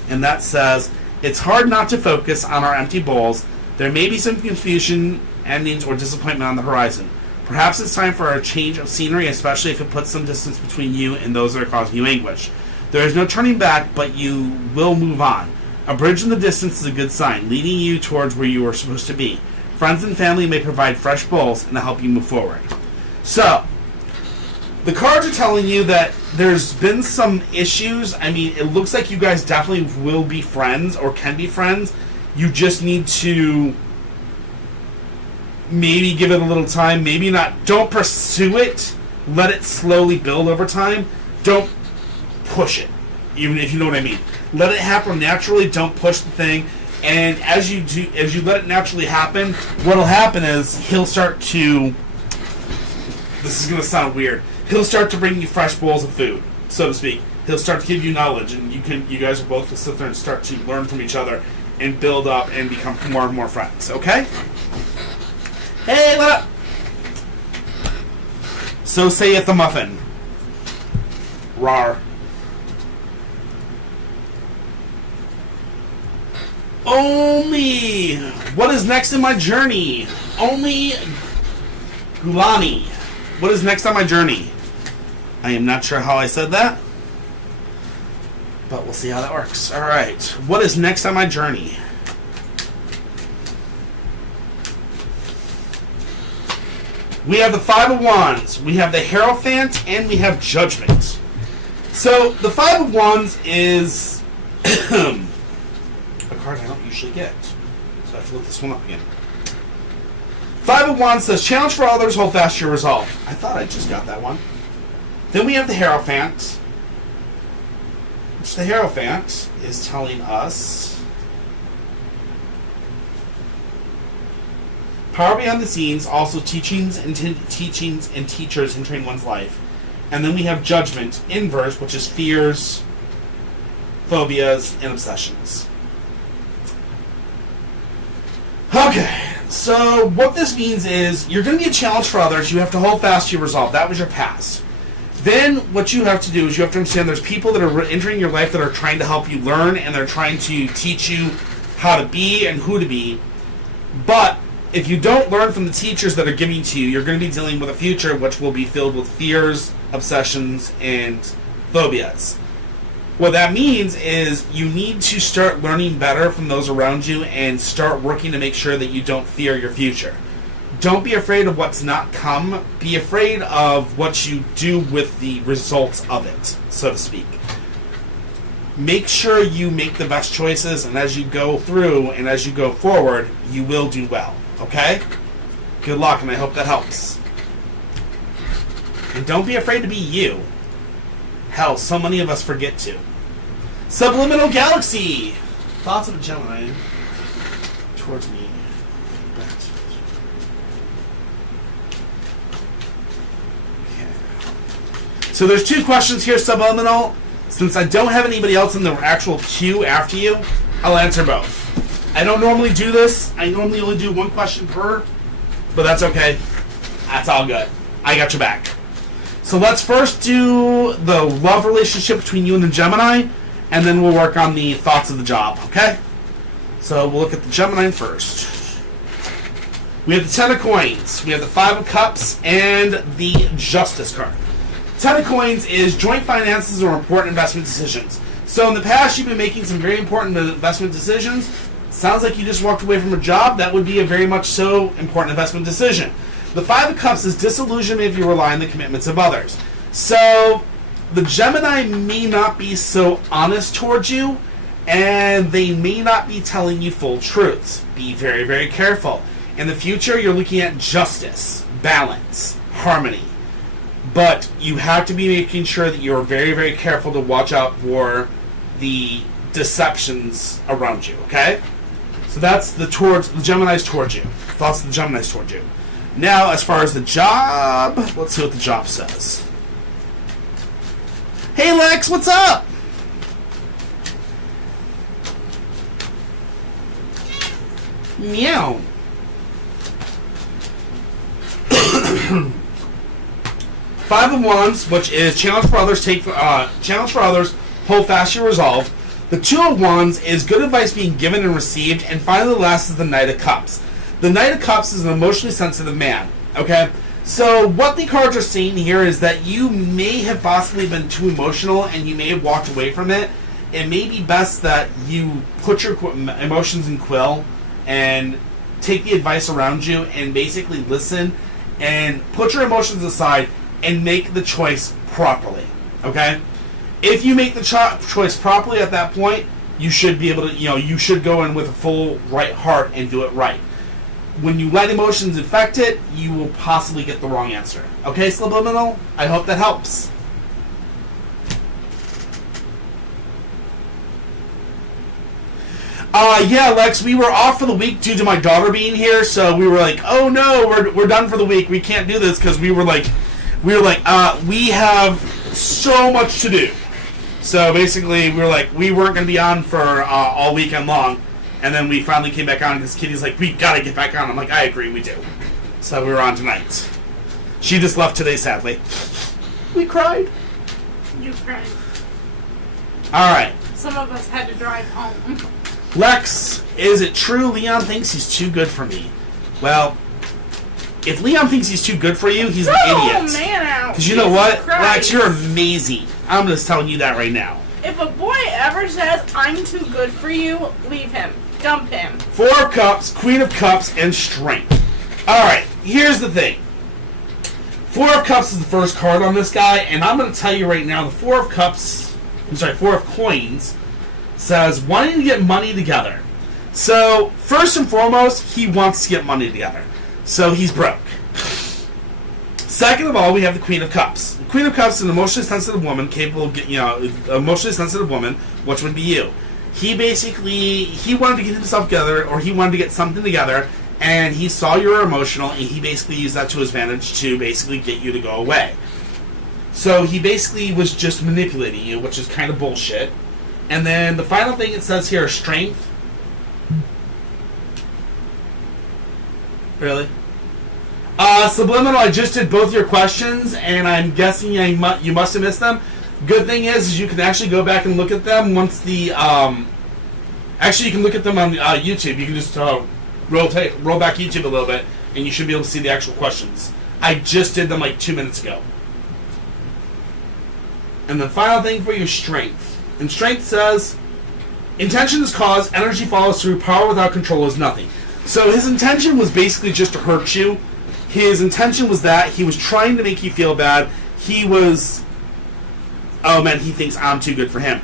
and that says it's hard not to focus on our empty bowls. There may be some confusion, endings, or disappointment on the horizon. Perhaps it's time for a change of scenery, especially if it puts some distance between you and those that are causing you anguish. There is no turning back, but you will move on. A bridge in the distance is a good sign, leading you towards where you are supposed to be. Friends and family may provide fresh bowls and help you move forward. So, the cards are telling you that there's been some issues. I mean, it looks like you guys definitely will be friends or can be friends. You just need to maybe give it a little time, maybe not. Don't pursue it. Let it slowly build over time. Don't push it, even if you know what I mean. Let it happen naturally. Don't push the thing. And as you let it naturally happen, what'll happen is he'll start to. This is gonna sound weird. He'll start to bring you fresh bowls of food, so to speak. He'll start to give you knowledge, and you guys are both to sit there and start to learn from each other and build up and become more and more friends. Okay? Hey, what up? So saith the Muffin. Rar. Only. What is next in my journey? Only Gulani. What is next on my journey? I am not sure how I said that, but we'll see how that works. All right. What is next on my journey? We have the Five of Wands, we have the Hierophant, and we have Judgment. So, the Five of Wands is a card I don't usually get. So I have to look this one up again. Five of Wands says, challenge for others, hold fast to your resolve. I thought I just got that one. Then we have the Hierophant, which the Hierophant is telling us power beyond the scenes, also teachings and teachers entering one's life. And then we have Judgment, inverse, which is fears, phobias, and obsessions. Okay, so what this means is you're going to be a challenge for others. You have to hold fast to your resolve. That was your past. Then what you have to do is you have to understand there's people that are entering your life that are trying to help you learn, and they're trying to teach you how to be and who to be. But if you don't learn from the teachers that are giving to you, you're going to be dealing with a future which will be filled with fears, obsessions, and phobias. What that means is you need to start learning better from those around you and start working to make sure that you don't fear your future. Don't be afraid of what's not come. Be afraid of what you do with the results of it, so to speak. Make sure you make the best choices, and as you go through and as you go forward, you will do well. Okay? Good luck, and I hope that helps. And don't be afraid to be you. Hell, so many of us forget to. Subliminal Galaxy! Thoughts of a Gemini towards me. Okay. So there's two questions here, Subliminal. Since I don't have anybody else in the actual queue after you, I'll answer both. I don't normally do this. I normally only do one question per, but that's okay. That's all good. I got your back. So let's first do the love relationship between you and the Gemini, and then we'll work on the thoughts of the job, okay? So we'll look at the Gemini first. We have the Ten of Coins, we have the Five of Cups, and the Justice card. Ten of Coins is joint finances or important investment decisions. So in the past, you've been making some very important investment decisions. Sounds like you just walked away from a job. That would be a very much so important investment decision. The Five of Cups is disillusionment if you rely on the commitments of others. So the Gemini may not be so honest towards you, and they may not be telling you full truths. Be very, very careful. In the future, you're looking at justice, balance, harmony. But you have to be making sure that you're very, very careful to watch out for the deceptions around you, okay? So that's the Gemini's towards you. Thoughts of the Gemini's towards you. Now, as far as the job, let's see what the job says. Hey, Lex, what's up? Meow. Five of Wands, which is challenge for others, hold fast your resolve. The Two of Wands is good advice being given and received, and finally the last is the Knight of Cups. The Knight of Cups is an emotionally sensitive man, okay? So what the cards are saying here is that you may have possibly been too emotional and you may have walked away from it. It may be best that you put your emotions in quill and take the advice around you and basically listen and put your emotions aside and make the choice properly, okay? If you make the choice properly at that point, you should be able to, you should go in with a full right heart and do it right. When you let emotions affect it, you will possibly get the wrong answer. Okay, Subliminal? I hope that helps. Yeah, Lex, we were off for the week due to my daughter being here, so we were like, oh no, we're done for the week. We can't do this because we have so much to do. So basically, we weren't going to be on for all weekend long, and then we finally came back on because Kitty's like, we got to get back on. I'm like, I agree, we do. So we were on tonight. She just left today, sadly. We cried. You cried. All right. Some of us had to drive home. Lex, is it true Leon thinks he's too good for me? Well, if Leon thinks he's too good for you, he's an idiot. Oh, man, out. Because you know what? Lex, you're amazing. I'm just telling you that right now. If a boy ever says, I'm too good for you, leave him. Dump him. Four of Cups, Queen of Cups, and Strength. Alright, here's the thing. Four of Cups is the first card on this guy, and I'm going to tell you right now, the Four of Coins says wanting to get money together. So, first and foremost, he wants to get money together. So, he's broke. Second of all, we have the Queen of Cups. The Queen of Cups is an emotionally sensitive woman, capable of, emotionally sensitive woman, which would be you. He wanted to get himself together, or he wanted to get something together, and he saw you were emotional, and he basically used that to his advantage to basically get you to go away. So he basically was just manipulating you, which is kind of bullshit. And then the final thing it says here is Strength. Really? Subliminal, I just did both your questions, and I'm guessing you must have missed them. Good thing is you can actually go back and look at them once the... actually, you can look at them on YouTube. You can just roll back YouTube a little bit, and you should be able to see the actual questions. I just did them like 2 minutes ago. And the final thing for you is Strength. And Strength says, intention is cause, energy follows through, power without control is nothing. So his intention was basically just to hurt you. His intention was that he was trying to make you feel bad. He was, oh man, he thinks I'm too good for him.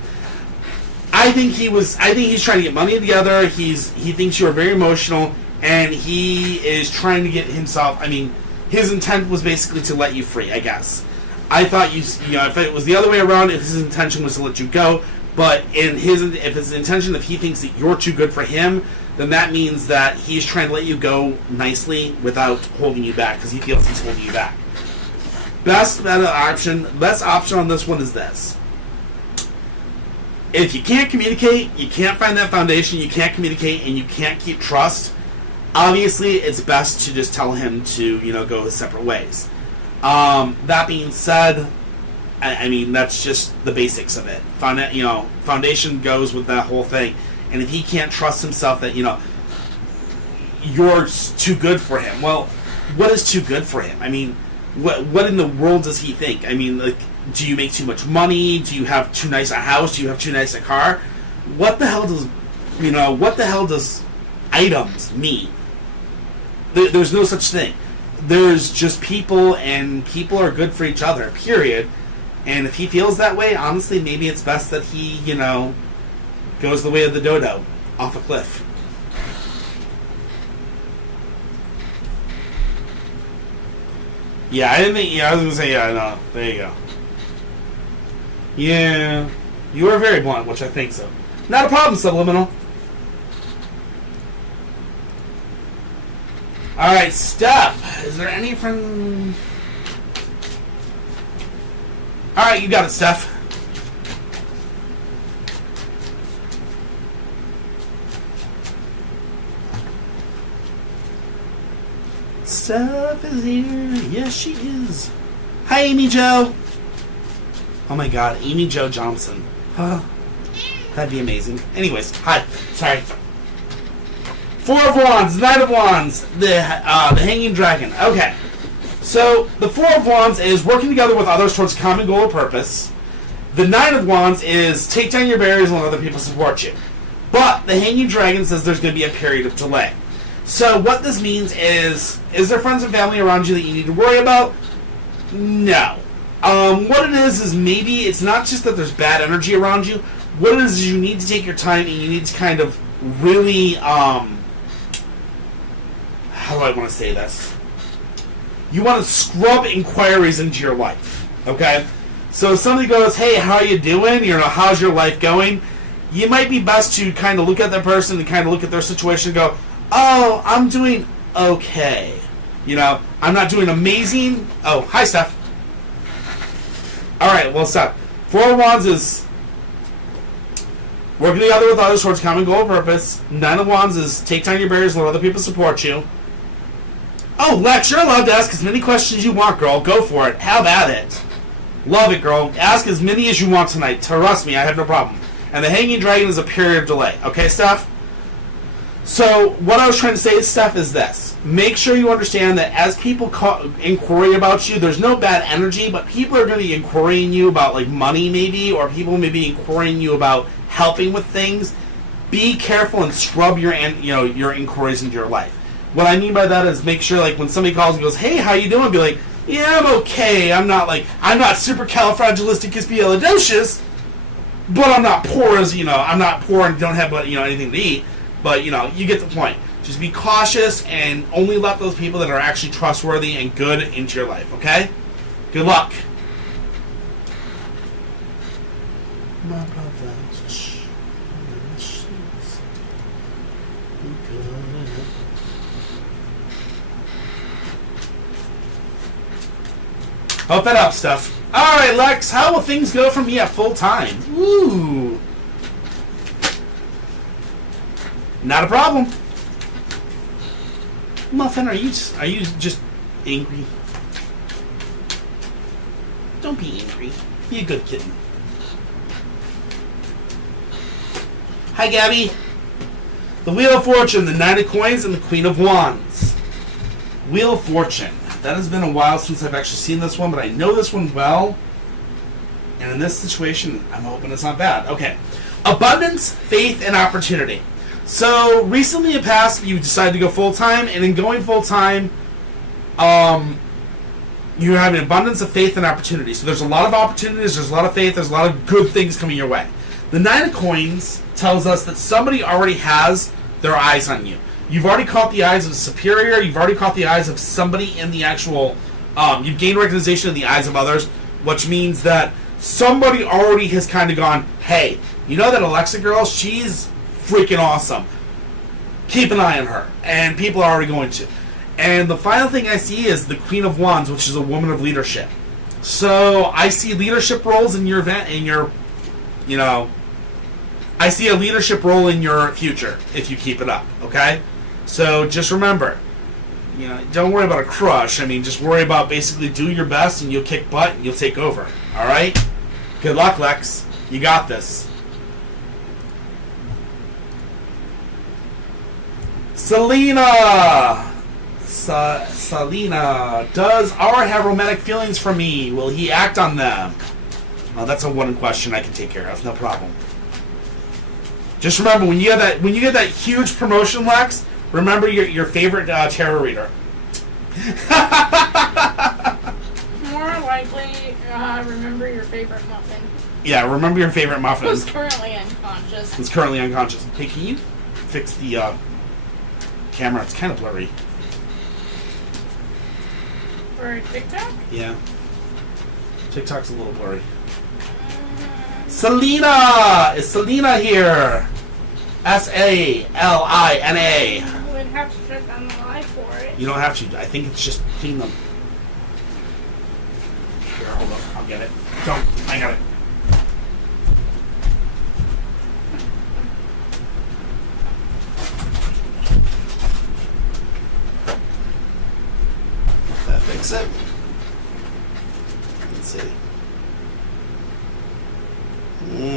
I think he's trying to get money together. He thinks you're very emotional, and he is trying to get himself, his intent was basically to let you free, I guess. I thought if it was the other way around, if his intention was to let you go, but if his intention, if he thinks that you're too good for him, then that means that he's trying to let you go nicely without holding you back, because he feels he's holding you back. Best option on this one is this. If you can't communicate, you can't find that foundation, you can't communicate, and you can't keep trust, obviously it's best to just tell him to, go his separate ways. That being said, that's just the basics of it. Foundation goes with that whole thing. And if he can't trust himself that, you're too good for him. Well, what is too good for him? what in the world does he think? I mean, like, do you make too much money? Do you have too nice a house? Do you have too nice a car? What the hell does items mean? There's no such thing. There's just people, and people are good for each other, period. And if he feels that way, honestly, maybe it's best that he, goes the way of the dodo, off a cliff. Yeah, I didn't think, I was going to say, yeah, no, there you go. Yeah, you are very blunt, which I think so. Not a problem, Subliminal. Alright, Steph, is there any from... Alright, you got it, Steph. Steph is here. Yes, she is. Hi, Amy Jo. Oh my god, Amy Jo Johnson. Huh? That'd be amazing. Anyways, hi. Sorry. Four of Wands, Knight of Wands, the Hanging Dragon. Okay. So, the Four of Wands is working together with others towards common goal or purpose. The Knight of Wands is take down your barriers and let other people support you. But the Hanging Dragon says there's going to be a period of delay. So, what this means is there friends and family around you that you need to worry about? No. What it is maybe it's not just that there's bad energy around you. What it is you need to take your time and you need to kind of really, how do I want to say this? You want to scrub inquiries into your life, okay? So if somebody goes, hey, how are you doing? How's your life going? You might be best to kind of look at that person and kind of look at their situation and go, oh, I'm doing okay. I'm not doing amazing. Oh, hi, Steph. All right, well, Steph. Four of Wands is working together with others towards common goal or purpose. Nine of Wands is take down your barriers and let other people support you. Oh, Lex, you're allowed to ask as many questions you want, girl. Go for it. Have at it. Love it, girl. Ask as many as you want tonight. Trust me, I have no problem. And the Hanging Dragon is a period of delay. Okay, Steph? So, what I was trying to say, Steph, is this. Make sure you understand that as people inquiry about you, there's no bad energy, but people are going to be inquiring you about, like, money, maybe, or people may be inquiring you about helping with things. Be careful and scrub your inquiries into your life. What I mean by that is make sure, like, when somebody calls and goes, hey, how you doing? Be like, yeah, I'm okay. I'm not supercalifragilisticexpialidocious, but I'm not poor I'm not poor and don't have, anything to eat. But, you get the point. Just be cautious and only let those people that are actually trustworthy and good into your life, okay? Good luck. My brothers. Hope that helps, Steph. Alright, Lex, how will things go from me at full time? Ooh. Not a problem. Muffin, are you just angry? Don't be angry. Be a good kitten. Hi, Gabby. The Wheel of Fortune, the Nine of Coins, and the Queen of Wands. Wheel of Fortune. That has been a while since I've actually seen this one, but I know this one well. And in this situation, I'm hoping it's not bad. Okay. Abundance, faith, and opportunity. So, recently in the past, you decided to go full-time, and in going full-time, you're having abundance of faith and opportunity. So there's a lot of opportunities, there's a lot of faith, there's a lot of good things coming your way. The Nine of Coins tells us that somebody already has their eyes on you. You've already caught the eyes of a superior, you've already caught the eyes of somebody in the actual, you've gained recognition in the eyes of others, which means that somebody already has kind of gone, hey, you know that Alexa girl, she's freaking awesome. Keep an eye on her. And people are already going to. And the final thing I see is the Queen of Wands, which is a woman of leadership. So I see leadership roles in your event, I see a leadership role in your future if you keep it up, okay? So just remember, don't worry about a crush. Just worry about basically do your best and you'll kick butt and you'll take over. Alright? Good luck, Lex. You got this. Selena! Selena, does R have romantic feelings for me? Will he act on them? Well, that's a one question I can take care of. No problem. Just remember, when you get that huge promotion, Lex, remember your favorite tarot reader. More likely, remember your favorite muffin. Yeah, remember your favorite muffin. Who's currently unconscious. Who's currently unconscious. Hey, can you fix the camera? It's kind of blurry. For TikTok? Yeah. TikTok's a little blurry. Selena! Is Selena here? Salina. You would have to check on the live for it. You don't have to. I think it's just Kingdom. Here, hold on. I'll get it. Don't. I got it. That fix it? Let's see.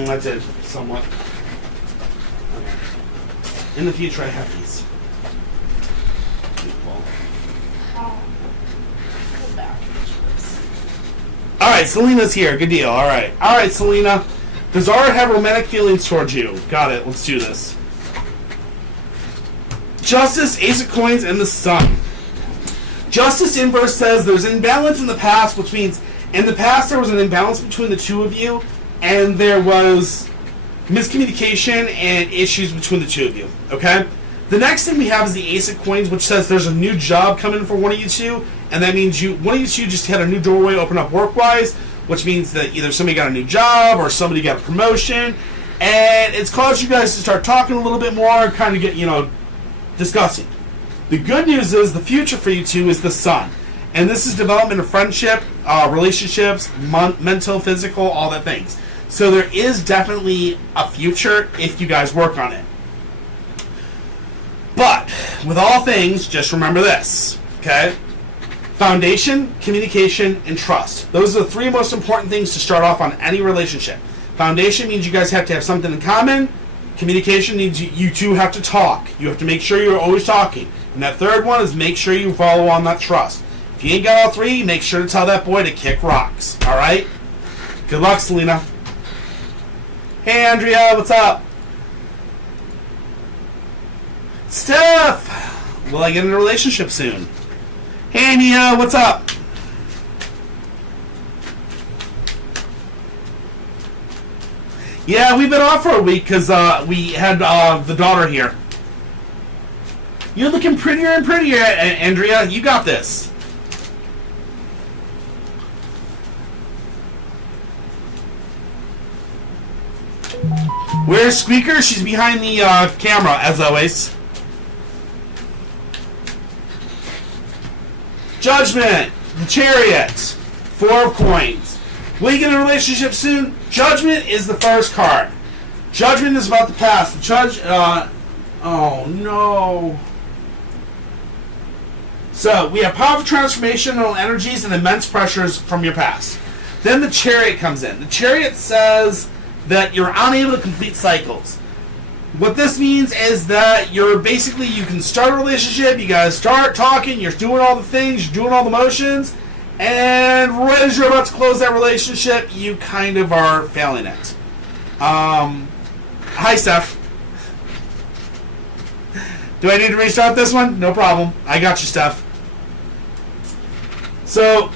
That's it, somewhat. Okay. In the future, I have these. Oh. Go back. Alright, Selena's here. Good deal. Alright. Alright, Selena. Does Art have romantic feelings towards you? Got it. Let's do this. Justice, Ace of Coins, and the Sun. Justice inverse says there's imbalance in the past, which means in the past there was an imbalance between the two of you, and there was miscommunication and issues between the two of you. Okay? The next thing we have is the Ace of Coins, which says there's a new job coming for one of you two, and that means one of you two just had a new doorway open up work-wise, which means that either somebody got a new job or somebody got a promotion, and it's caused you guys to start talking a little bit more, kind of get, discussing. The good news is the future for you two is the Sun. And this is development of friendship, relationships, mental, physical, all that things. So there is definitely a future if you guys work on it. But with all things, just remember this, okay? Foundation, communication, and trust. Those are the three most important things to start off on any relationship. Foundation means you guys have to have something in common. Communication means you two have to talk. You have to make sure you're always talking. And that third one is make sure you follow on that trust. If you ain't got all three, make sure to tell that boy to kick rocks. Alright? Good luck, Selena. Hey, Andrea, what's up? Steph! Will I get in a relationship soon? Hey, Nia, what's up? Yeah, we've been off for a week because we had the daughter here. You're looking prettier and prettier, Andrea. You got this. Where's Squeaker? She's behind the camera, as always. Judgment. The Chariot. 4 of Coins. Will you get in a relationship soon? Judgment is the first card. Judgment is about the past. The Judge... oh, no. So, we have powerful transformational energies and immense pressures from your past. Then the Chariot comes in. The Chariot says that you're unable to complete cycles. What this means is that you can start a relationship, you guys start talking, you're doing all the things, you're doing all the motions, and right as you're about to close that relationship, you kind of are failing it. Hi, Steph. Do I need to restart this one? No problem. I got you, Steph. So,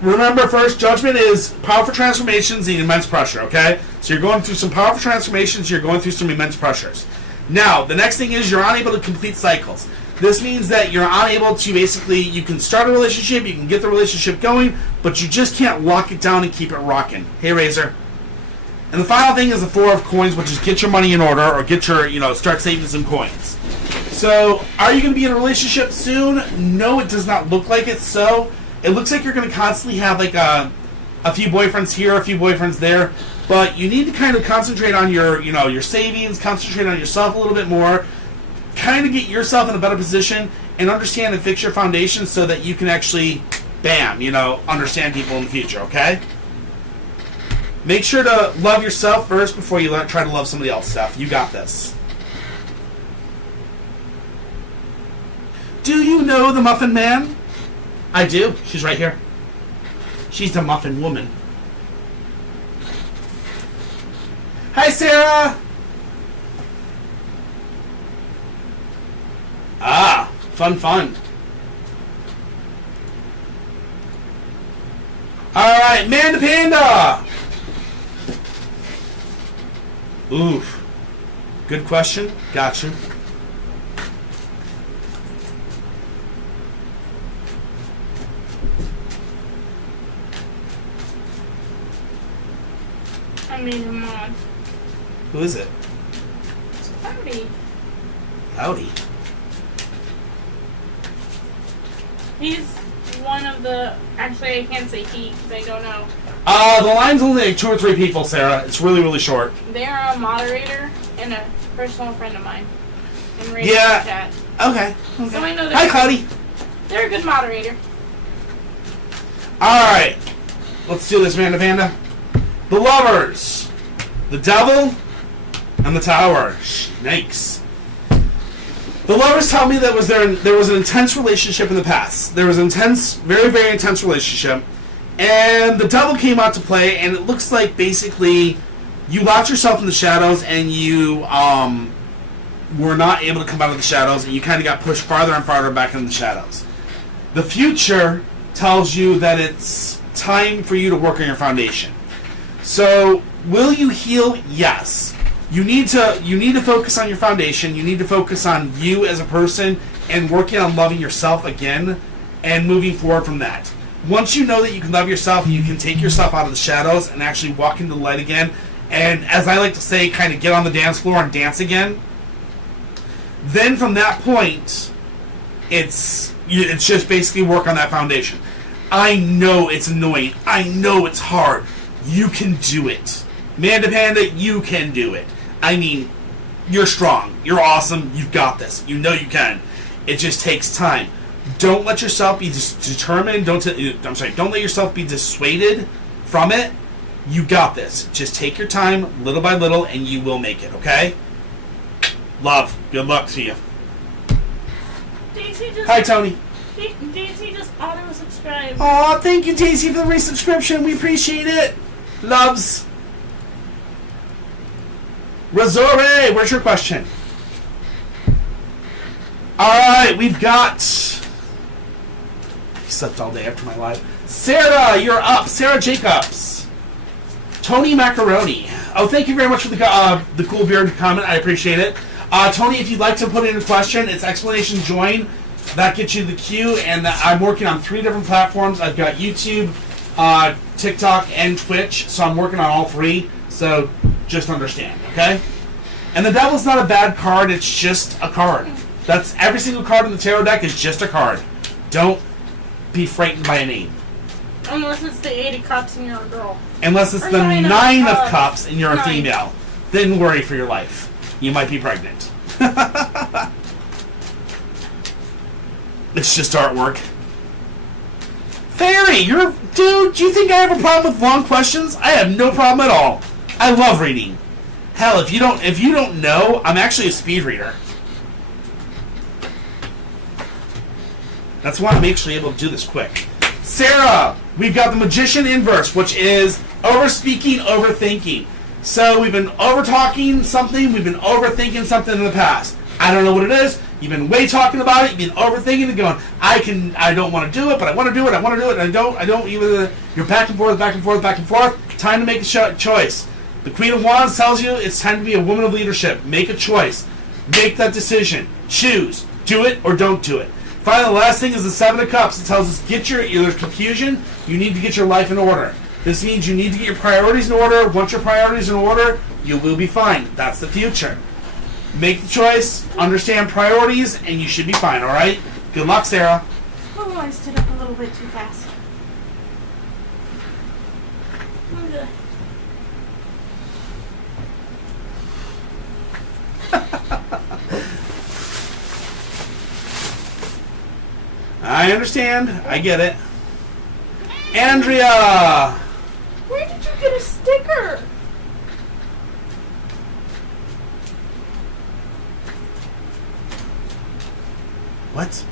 remember first, Judgment is powerful transformations and immense pressure, okay? So you're going through some powerful transformations, you're going through some immense pressures. Now, the next thing is you're unable to complete cycles. This means that you're unable to you can start a relationship, you can get the relationship going, but you just can't lock it down and keep it rocking. Hey, Razor. And the final thing is the 4 of Coins, which is get your money in order or get your, start saving some coins. So, are you going to be in a relationship soon? No, it does not look like it, so it looks like you're going to constantly have a few boyfriends here, a few boyfriends there, but you need to kind of concentrate on your savings, concentrate on yourself a little bit more, kind of get yourself in a better position and understand and fix your foundation so that you can actually, bam, understand people in the future, okay? Make sure to love yourself first before you try to love somebody else, Steph. You got this. Do you know the Muffin Man? I do. She's right here. She's the Muffin Woman. Hi, Sarah! Ah, fun. Alright, Manda Panda! Oof. Good question. Gotcha. I made him mod. Who is it? Howdy. Howdy. He's one of the. Actually, I can't say he because I don't know. The line's only like 2 or 3 people, Sarah. It's really short. They're a moderator and a personal friend of mine. In radio chat. Okay. So I know Hi, Cloudy. they're a good moderator. Alright. Let's do this, Manda Panda. The Lovers. The Devil. And the Tower. Snakes. The Lovers tell me that there was an intense relationship in the past. There was an intense, very intense relationship. And the Devil came out to play, and it looks like basically you locked yourself in the shadows and you were not able to come out of the shadows, and you kind of got pushed farther and farther back into the shadows. The future tells you that it's time for you to work on your foundation. So, will you heal? Yes. You need to focus on your foundation. You need to focus on you as a person and working on loving yourself again and moving forward from that. Once you know that you can love yourself, you can take yourself out of the shadows and actually walk into the light again. And as I like to say, kind of get on the dance floor and dance again. Then from that point, it's just basically work on that foundation. I know it's annoying. I know it's hard. You can do it. Manda Panda, you can do it. I mean, you're strong. You're awesome. You've got this. You know you can. It just takes time. Don't let yourself be determined. Don't let yourself be dissuaded from it. You got this. Just take your time, little by little, and you will make it, okay? Love. Good luck to you. Hi, Tony. Daisy just auto-subscribed. Aw, thank you, Daisy, for the resubscription. We appreciate it. Loves. Razore, where's your question? Alright, we've got... I slept all day after my live. Sarah, you're up. Sarah Jacobs. Tony Macaroni. Oh, thank you very much for the cool beard comment. I appreciate it. Tony, if you'd like to put in a question, it's explanation join. That gets you the queue, and I'm working on 3 different platforms. I've got YouTube, TikTok, and Twitch, so I'm working on all 3. So just understand, okay? And the Devil's not a bad card. It's just a card. That's every single card in the tarot deck is just a card. Don't be frightened by a name. Unless it's the 8 of Cups and you're a girl. Unless it's or the 9 of Cups. Cups and you're a 9. female. Then worry for your life. You might be pregnant. It's just artwork. Fairy, dude, do you think I have a problem with long questions? I have no problem at all. I love reading. Hell, if you don't know, I'm actually a speed reader. That's why I'm actually able to do this quick. Sarah, we've got the Magician Inverse, which is over-speaking, overthinking. So we've been over-talking something, we've been overthinking something in the past. I don't know what it is. You've been way talking about it, you've been overthinking and going, I don't want to do it, but I want to do it, and I don't. You're back and forth. Time to make a choice. The Queen of Wands tells you it's time to be a woman of leadership. Make a choice. Make that decision. Choose. Do it or don't do it. Finally, the last thing is the 7 of Cups. It tells us there's confusion. You need to get your life in order. This means you need to get your priorities in order. Once your priorities are in order, you will be fine. That's the future. Make the choice, understand priorities, and you should be fine, alright? Good luck, Sarah. Oh, I stood up a little bit too fast. Okay. I understand. I get it. Andrea! Where did you get a sticker? What?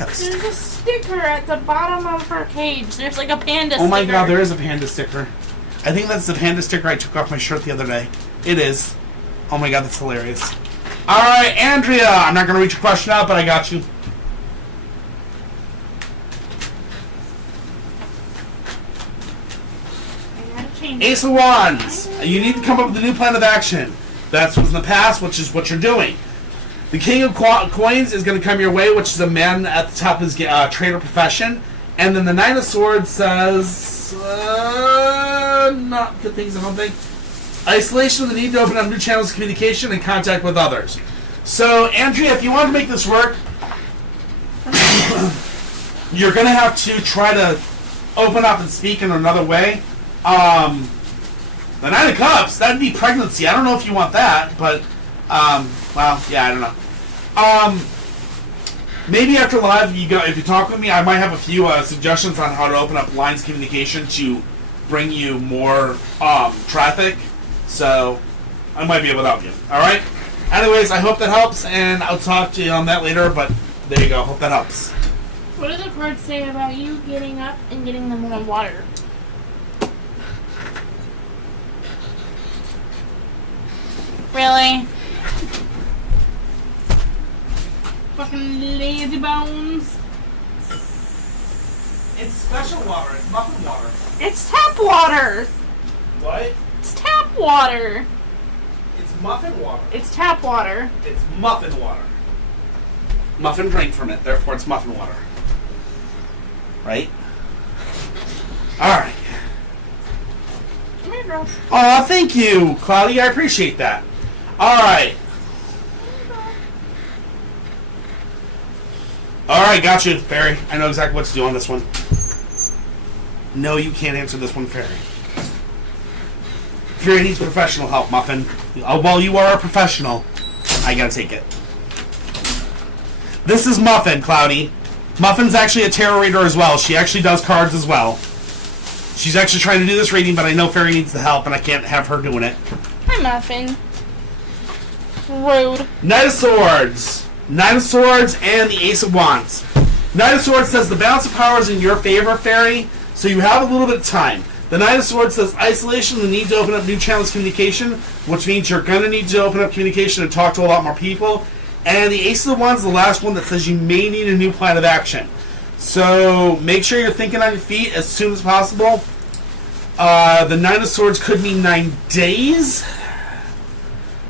breakfast. There's a sticker at the bottom of her cage. There's like a panda sticker. Oh my god, there is a panda sticker. I think that's the panda sticker I took off my shirt the other day. It is. Oh my god, that's hilarious. Alright, Andrea, I'm not going to read your question out, but I got you. Ace of Wands. You need to come up with a new plan of action. That's what's in the past, which is what you're doing. The King of Coins is going to come your way, which is a man at the top of his trader profession. And then the Knight of Swords says... not good things, I don't think. Isolation, the need to open up new channels of communication and contact with others. So, Andrea, if you want to make this work, you're going to have to try to open up and speak in another way. The Nine of Cups, that'd be pregnancy. I don't know if you want that, but, well, yeah, I don't know. Maybe after live, if you talk with me, I might have a few suggestions on how to open up lines of communication to bring you more traffic. So, I might be able to help you. Alright? Anyways, I hope that helps, and I'll talk to you on that later, but there you go. Hope that helps. What do the cards say about you getting up and getting them warm water? Really? Fucking lazy bones. It's special water. It's muffin water. It's tap water. What? It's tap water. It's muffin water. It's tap water. It's muffin water. Muffin drank from it, therefore it's muffin water. Right? Alright. Come here, girl. Aw, thank you, Cloudy. I appreciate that. Alright. Alright, got you, Fairy. I know exactly what to do on this one. No, you can't answer this one, Fairy. Fairy needs professional help, Muffin. Well, you are a professional. I gotta take it. This is Muffin, Cloudy. Muffin's actually a tarot reader as well. She actually does cards as well. She's actually trying to do this reading, but I know Fairy needs the help, and I can't have her doing it. Hi, Muffin. Rude. Knight of Swords. Knight of Swords and the Ace of Wands. Knight of Swords says the balance of power is in your favor, Fairy, so you have a little bit of time. The Knight of Swords says isolation, the need to open up new channels of communication, which means you're going to need to open up communication and talk to a lot more people. And the Ace of the Wands is the last one that says you may need a new plan of action. So make sure you're thinking on your feet as soon as possible. The Nine of Swords could mean 9 days.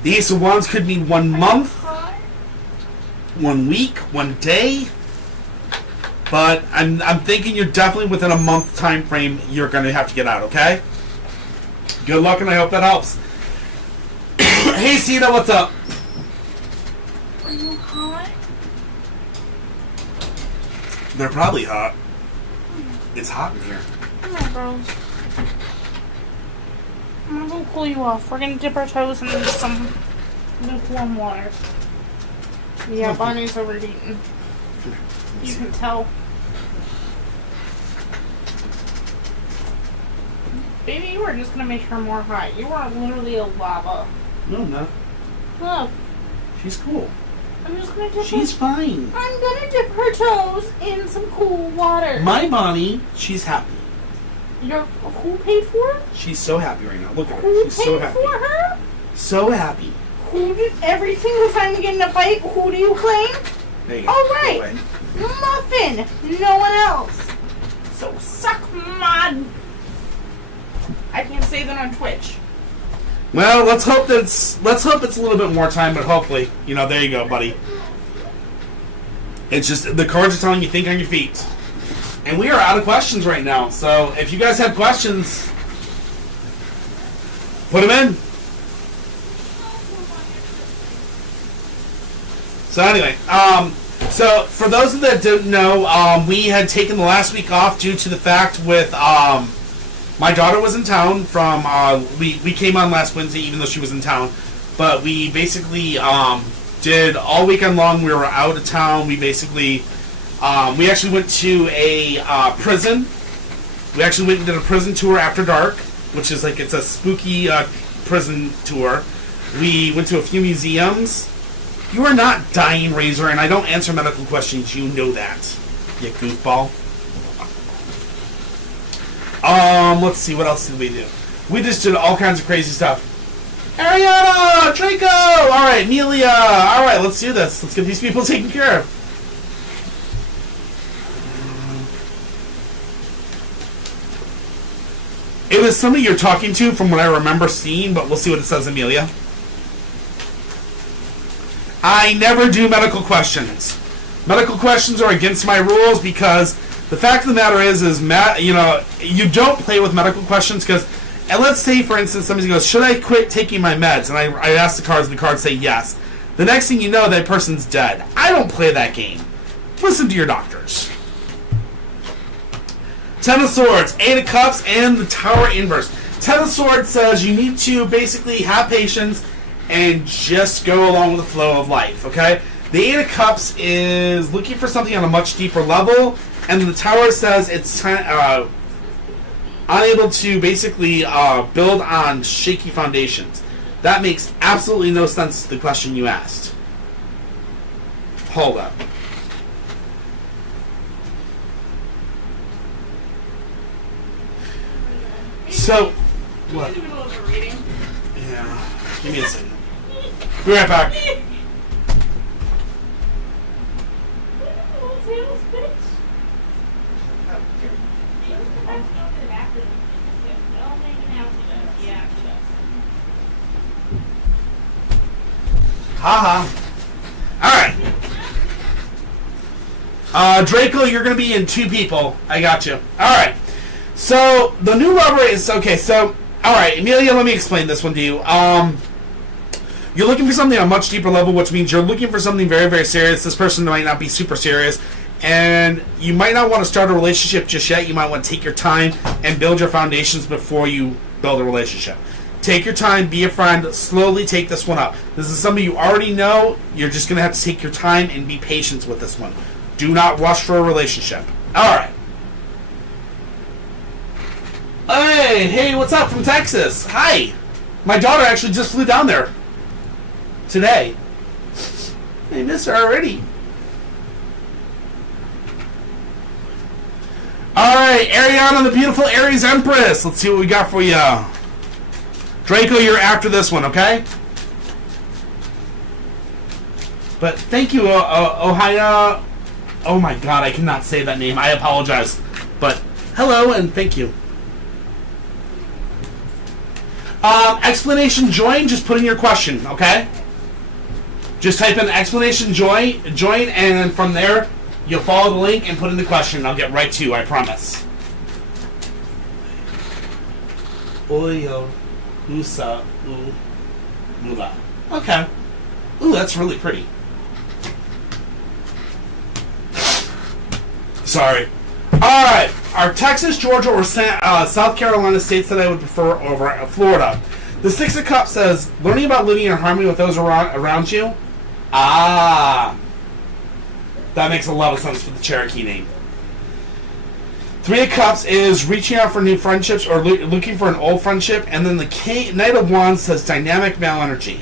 The Ace of Wands could mean 1 month, 1 week, 1 day. But I'm thinking you're definitely within a month time frame you're going to have to get out, okay? Good luck, and I hope that helps. Hey, Sita, what's up? Are you hot? They're probably hot. It's hot in here. Come on, girls. I'm gonna go cool you off. We're gonna dip our toes in some lukewarm water. Yeah, Barney's overeaten. You can tell. Baby, you are just gonna make her more hot. You are literally a lava. No, I'm not. Look, She's cool. I'm just gonna dip She's fine. I'm gonna dip her toes in some cool water. My Bonnie, she's happy. Who paid for it? She's so happy right now. Look at her. Who She's paid so happy. for her? So happy. Who did every single time we get in a fight? Who do you claim? There you go. All Go right, away. Muffin. No one else. So suck my. I can't say that on Twitch. Well, let's hope it's a little bit more time, but hopefully, there you go, buddy. It's just the cards are telling you think on your feet. And we are out of questions right now, so if you guys have questions, put them in. So anyway, so for those that don't know, we had taken the last week off due to the fact with my daughter was in town from we came on last Wednesday even though she was in town, but we basically did all weekend long. We were out of town. We basically we actually went to a prison. We actually went and did a prison tour after dark, which is it's a spooky prison tour. We went to a few museums. You are not dying, Razor, and I don't answer medical questions. You know that, you goofball. Let's see, what else did we do? We just did all kinds of crazy stuff. Ariana! Draco! Alright, Amelia! Alright, let's do this. Let's get these people taken care of. It was somebody you're talking to from what I remember seeing, but we'll see what it says, Amelia. I never do medical questions. Medical questions are against my rules because the fact of the matter is you don't play with medical questions because, and let's say, for instance, somebody goes, should I quit taking my meds? And I ask the cards, and the cards say yes. The next thing you know, that person's dead. I don't play that game. Listen to your doctors. Ten of Swords, Eight of Cups, and the Tower inverse. Ten of Swords says you need to basically have patience and just go along with the flow of life, okay? The Eight of Cups is looking for something on a much deeper level, and the Tower says it's unable to basically build on shaky foundations. That makes absolutely no sense to the question you asked. Hold up. So, what? Yeah, give me a second. Be right back. Haha. Alright. Draco, you're going to be in 2 people. I got you. Alright. So, the new lover is... Okay, so... Alright, Amelia, let me explain this one to you. You're looking for something on a much deeper level, which means you're looking for something very, very serious. This person might not be super serious. And you might not want to start a relationship just yet. You might want to take your time and build your foundations before you build a relationship. Take your time, be a friend, slowly take this one up. This is somebody you already know. You're just going to have to take your time and be patient with this one. Do not rush for a relationship. Alright. Hey, what's up from Texas? Hi. My daughter actually just flew down there today. I miss her already. Alright, Ariana, the beautiful Aries Empress. Let's see what we got for you. Draco, you're after this one, okay? But thank you, Ohio. Oh my god, I cannot say that name. I apologize. But hello and thank you. Explanation join, just put in your question, okay? Just type in explanation join, and from there, you'll follow the link and put in the question. I'll get right to you, I promise. Oyo, Usa, Mula. Okay. Ooh, that's really pretty. Sorry. Alright. Are Texas, Georgia, or South Carolina states that I would prefer over Florida? The Six of Cups says, learning about living in harmony with those around you. Ah. That makes a lot of sense for the Cherokee name. Three of Cups is reaching out for new friendships or looking for an old friendship. And then the Knight of Wands says dynamic male energy.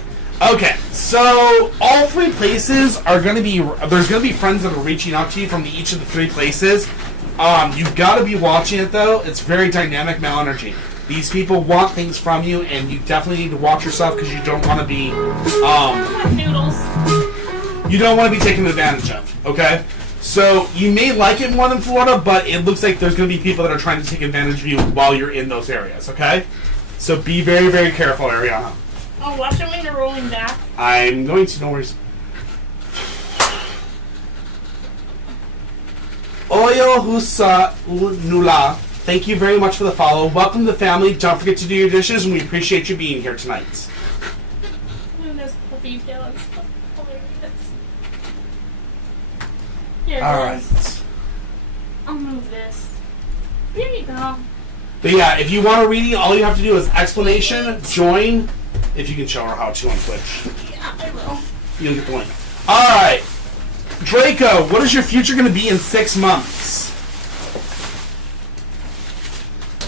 Okay, so all 3 places are going to be... There's going to be friends that are reaching out to you from each of the 3 places. You've got to be watching it, though. It's very dynamic male energy. These people want things from you, and you definitely need to watch yourself because you don't want to be... Noodles. You don't want to be taken advantage of, okay? So, you may like it more than Florida, but it looks like there's going to be people that are trying to take advantage of you while you're in those areas, okay? So, be very, very careful, Ariana. Oh, watch it when you're rolling back. I'm going to, no worries. Oyo Husa Nula, thank you very much for the follow. Welcome to the family. Don't forget to do your dishes, and we appreciate you being here tonight. And this puppy tail is hilarious. Here, Alright. I'll move this. Here you go. But yeah, if you want a reading, all you have to do is explanation, join, if you can show her how to on Twitch. Yeah, I will. You'll get the link. Alright. Draco, what is your future going to be in 6 months?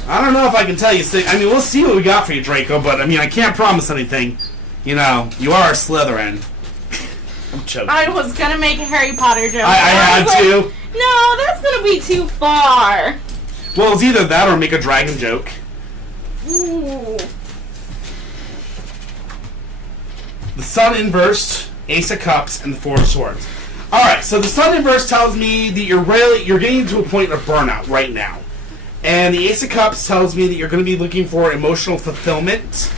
I don't know if I can tell you. I mean, we'll see what we got for you, Draco, but I mean, I can't promise anything. You know, you are a Slytherin. I'm joking. I was gonna make a Harry Potter joke. I had was to. like, no, that's gonna be too far. Well, it's either that or make a dragon joke. Ooh. The Sun inversed, Ace of Cups, and the Four of Swords. Alright, so the Sun inverse tells me that you're getting to a point of burnout right now. And the Ace of Cups tells me that you're going to be looking for emotional fulfillment.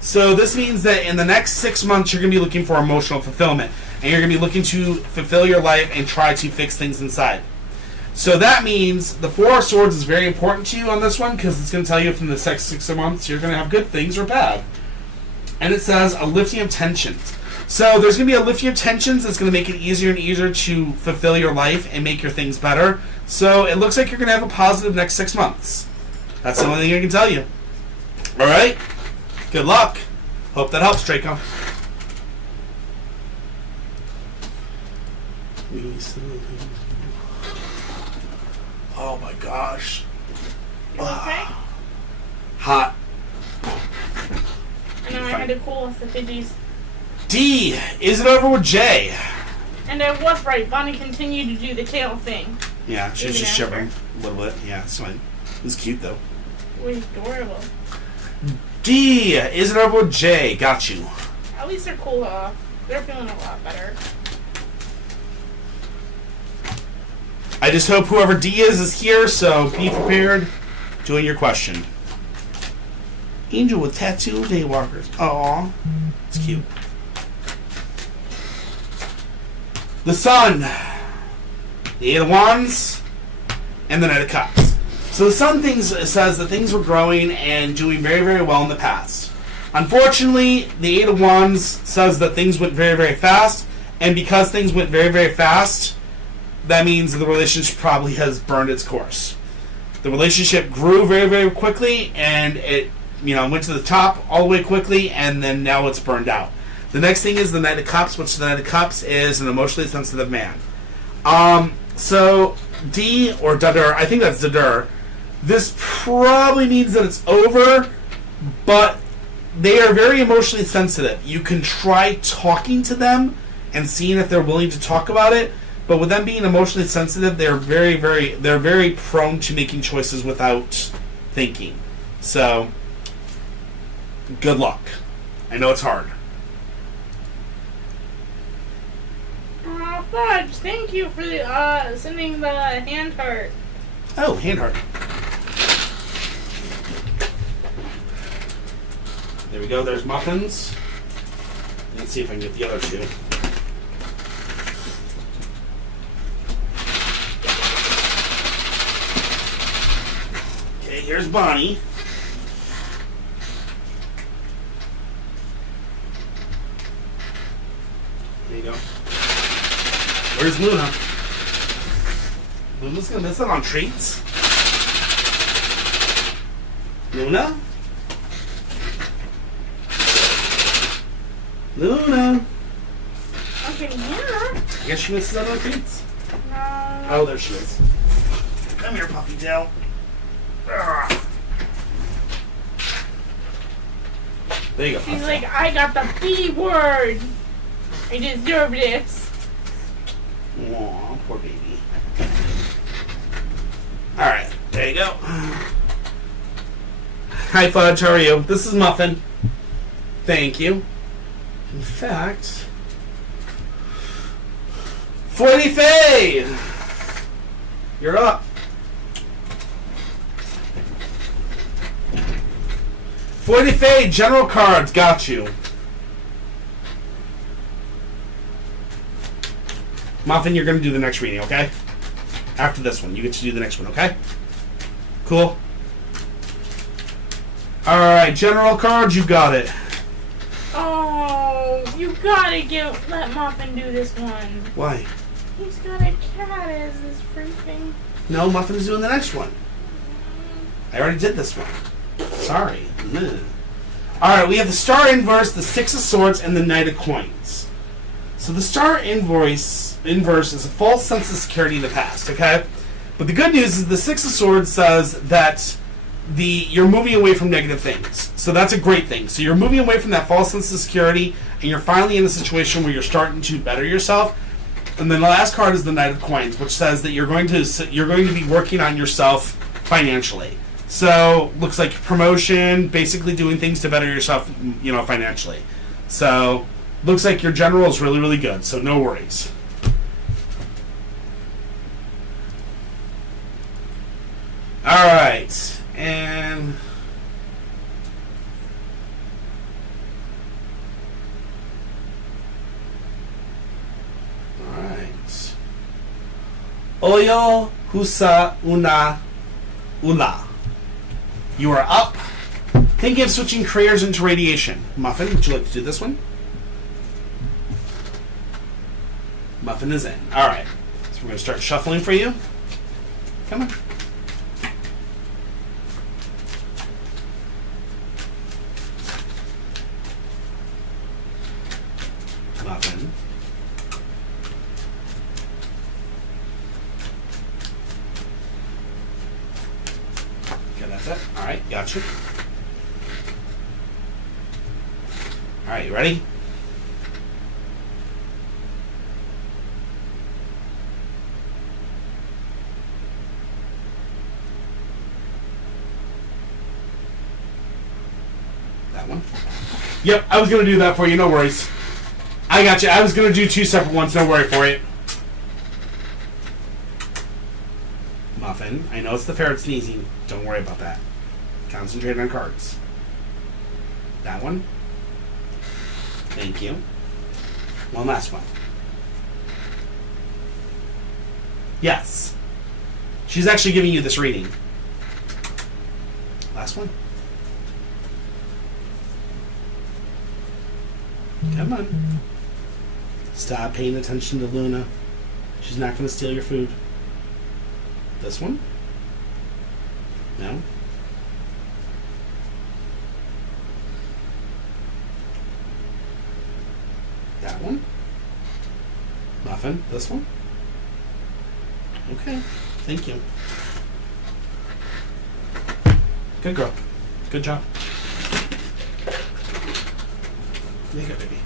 So this means that in the next 6 months, you're going to be looking for emotional fulfillment. And you're going to be looking to fulfill your life and try to fix things inside. So that means the Four of Swords is very important to you on this one, because it's going to tell you if in the next 6 months you're going to have good things or bad. And it says a lifting of tensions. So there's going to be a lifting of tensions that's going to make it easier and easier to fulfill your life and make your things better. So it looks like you're going to have a positive next 6 months. That's the only thing I can tell you. Alright? Good luck. Hope that helps, Draco. Oh my gosh. You okay? Hot. I know I had to cool off the fidgies. D. Is it over with J? And I was right. Bonnie continued to do the tail thing. Yeah, she was Even just after. shivering a little bit. Yeah, it's fine. It was cute though. It was adorable. D. Is it over with J? Got you. At least they're cool off. They're feeling a lot better. I just hope whoever D is here, so be prepared. Doing your question. Angel with tattoo daywalkers. Aww. It's cute. The Sun. The Eight of Wands. And the Knight of Cups. So the Sun says that things were growing and doing very, very well in the past. Unfortunately, the Eight of Wands says that things went very, very fast. And because things went very, very fast, that means the relationship probably has burned its course. The relationship grew very, very quickly, and it went to the top all the way quickly, and then now it's burned out. The next thing is the Knight of Cups, which the Knight of Cups is an emotionally sensitive man. So D or Dadur, I think that's Dadur. This probably means that it's over, but they are very emotionally sensitive. You can try talking to them and seeing if they're willing to talk about it. But with them being emotionally sensitive, they're very prone to making choices without thinking. So, good luck. I know it's hard. Fudge, thank you for sending the hand heart. Oh, hand heart. There we go. There's muffins. Let's see if I can get the other two. Here's Bonnie. There you go. Where's Luna? Luna's gonna miss out on treats. Luna? Luna? Okay, yeah. I guess she misses out on treats. No. Oh, there she is. Come here, Puffy Tail. There you go. She's like, I got the B word. I deserve this. Aw, poor baby. Alright, there you go. Hi, Fudge, how are you? This is Muffin. Thank you. In fact, Floydie Faye! You're up. Floydie Faye, general cards, got you. Muffin, you're going to do the next reading, okay? After this one, you get to do the next one, okay? Cool? Alright, general cards, you got it. Oh, you gotta let Muffin do this one. Why? He's got a cat as his freaking... No, Muffin's doing the next one. I already did this one. Sorry. Alright, we have the Star Inverse, the Six of Swords, and the Knight of Coins. So the Star Inverse is a false sense of security in the past, okay? But the good news is the Six of Swords says that you're moving away from negative things. So that's a great thing. So you're moving away from that false sense of security, and you're finally in a situation where you're starting to better yourself. And then the last card is the Knight of Coins, which says that you're going to be working on yourself financially. So looks like promotion, basically doing things to better yourself, financially. So looks like your general is really, really good. So no worries. All right, and all right. Oyo Husa Una Ula. You are up. Thinking of switching careers into radiation. Muffin, would you like to do this one? Muffin is in. All right. So we're going to start shuffling for you. Come on. Muffin. Okay, that's it. All right, gotcha. All right, you ready? That one? Yep, I was going to do that for you. No worries. I got you. I was going to do two separate ones. No worry for it. Muffin. I know it's the ferret sneezing. Don't worry about that. Concentrate on cards. That one. Thank you. One last one. Yes. She's actually giving you this reading. Last one. Come on. Stop paying attention to Luna. She's not going to steal your food. This one? No? That one? Muffin? This one? Okay. Thank you. Good girl. Good job. There you go, baby.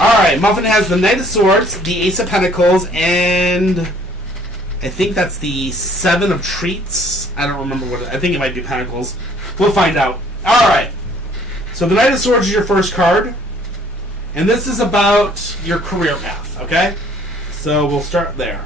Alright, Muffin has the Knight of Swords, the Ace of Pentacles, and I think that's the Seven of Treats. I don't remember what I think it might be Pentacles. We'll find out. Alright. So the Knight of Swords is your first card. And this is about your career path, okay? So we'll start there.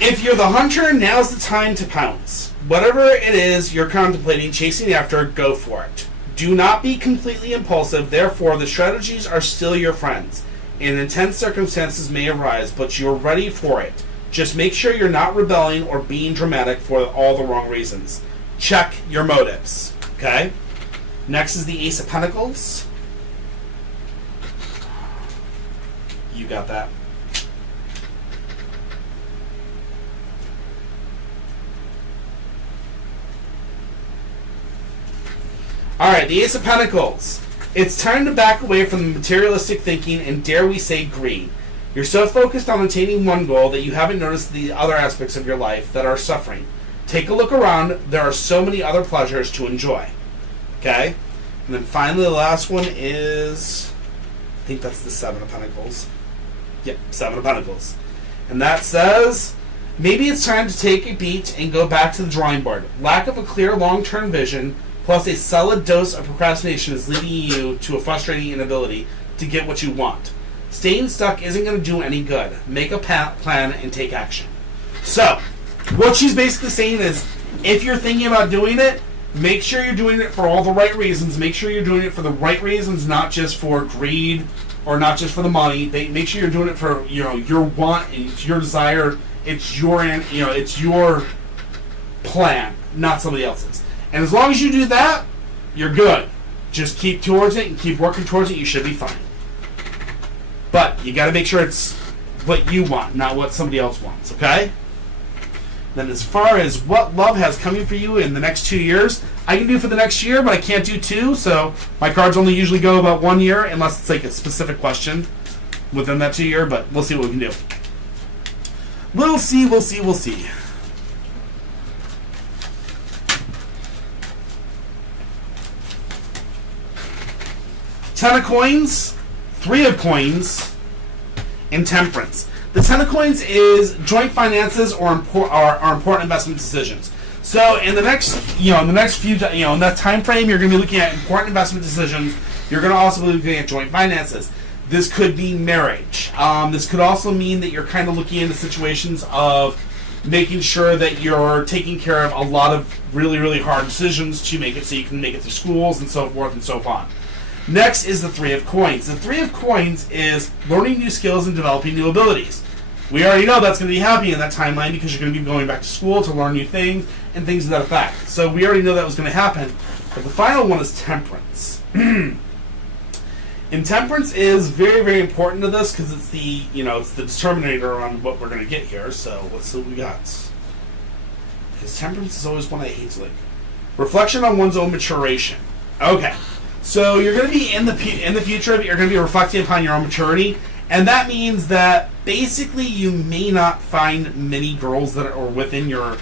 If you're the hunter, now's the time to pounce. Whatever it is you're contemplating chasing after, go for it. Do not be completely impulsive, therefore the strategies are still your friends. And intense circumstances may arise, but you're ready for it. Just make sure you're not rebelling or being dramatic for all the wrong reasons. Check your motives, okay? Next is the Ace of Pentacles. You got that. Alright, the Ace of Pentacles. It's time to back away from the materialistic thinking and, dare we say, greed. You're so focused on attaining one goal that you haven't noticed the other aspects of your life that are suffering. Take a look around. There are so many other pleasures to enjoy. Okay? And then finally the last one is, I think that's the Seven of Pentacles. Yep, Seven of Pentacles. And that says, maybe it's time to take a beat and go back to the drawing board. Lack of a clear long-term vision plus a solid dose of procrastination is leading you to a frustrating inability to get what you want. Staying stuck isn't going to do any good. Make a plan and take action. So, what she's basically saying is, if you're thinking about doing it, make sure you're doing it for all the right reasons. Make sure you're doing it for the right reasons, not just for greed or not just for the money. Make sure you're doing it for your want, it's your desire, it's your plan, not somebody else's. And as long as you do that, you're good. Just keep towards it and keep working towards it. You should be fine. But you got to make sure it's what you want, not what somebody else wants, okay? Then as far as what love has coming for you in the next 2 years, I can do for the next year, but I can't do 2, so my cards only usually go about 1 year, unless it's like a specific question. within that 2 year, but we'll see what we can do. We'll see. Ten of coins, three of coins, and temperance. The Ten of coins is joint finances or important investment decisions. So in the next few, in that time frame, you're going to be looking at important investment decisions. You're going to also be looking at joint finances. This could be marriage. This could also mean that you're kind of looking into situations of making sure that you're taking care of a lot of really, really hard decisions to make it so you can make it to schools and so forth and so on. Next is the Three of Coins. The Three of Coins is learning new skills and developing new abilities. We already know that's going to be happening in that timeline because you're going to be going back to school to learn new things and things to that effect. So we already know that was going to happen. But the final one is temperance. And temperance is very, very important to this because it's the determinator on what we're going to get here. So let's see what we got. Because temperance is always one I hate to like. Reflection on one's own maturation. Okay. So you're going to be in the future, you're going to be reflecting upon your own maturity, and that means that basically you may not find many girls that are within your,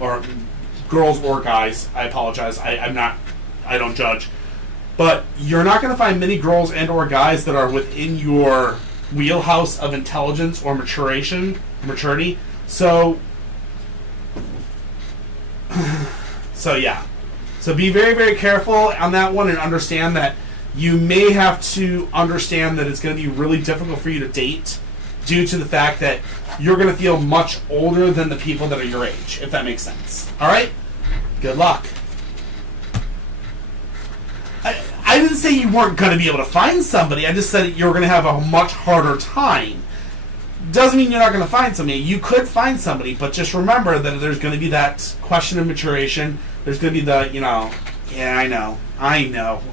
or girls or guys. I apologize. I don't judge, but you're not going to find many girls and or guys that are within your wheelhouse of intelligence or maturity. So yeah. So be very, very careful on that one and understand that you may have to understand that it's going to be really difficult for you to date due to the fact that you're going to feel much older than the people that are your age, if that makes sense. All right? Good luck. I didn't say you weren't going to be able to find somebody. I just said you're going to have a much harder time. Doesn't mean you're not going to find somebody. You could find somebody, but just remember that there's going to be that question of maturation. There's going to be the, yeah, I know.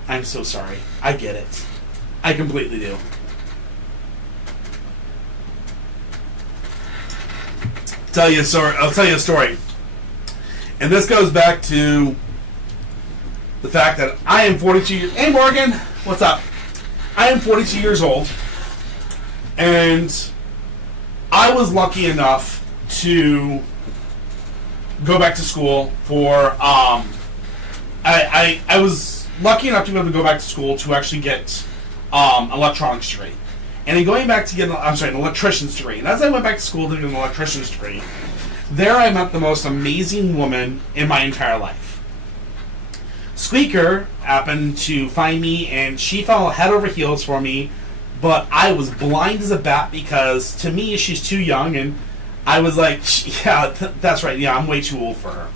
I'm so sorry. I get it. I completely do. I'll tell you a story. And this goes back to the fact that I am 42 years... Hey, Morgan. What's up? I am 42 years old. And I was lucky enough to go back to school for I was lucky enough to be able to go back to school to actually get electronics degree. And in going back to get an electrician's degree. And as I went back to school to get an electrician's degree, there I met the most amazing woman in my entire life. Squeaker happened to find me and she fell head over heels for me, but I was blind as a bat because to me she's too young and I was like, yeah, that's right. Yeah, I'm way too old for her.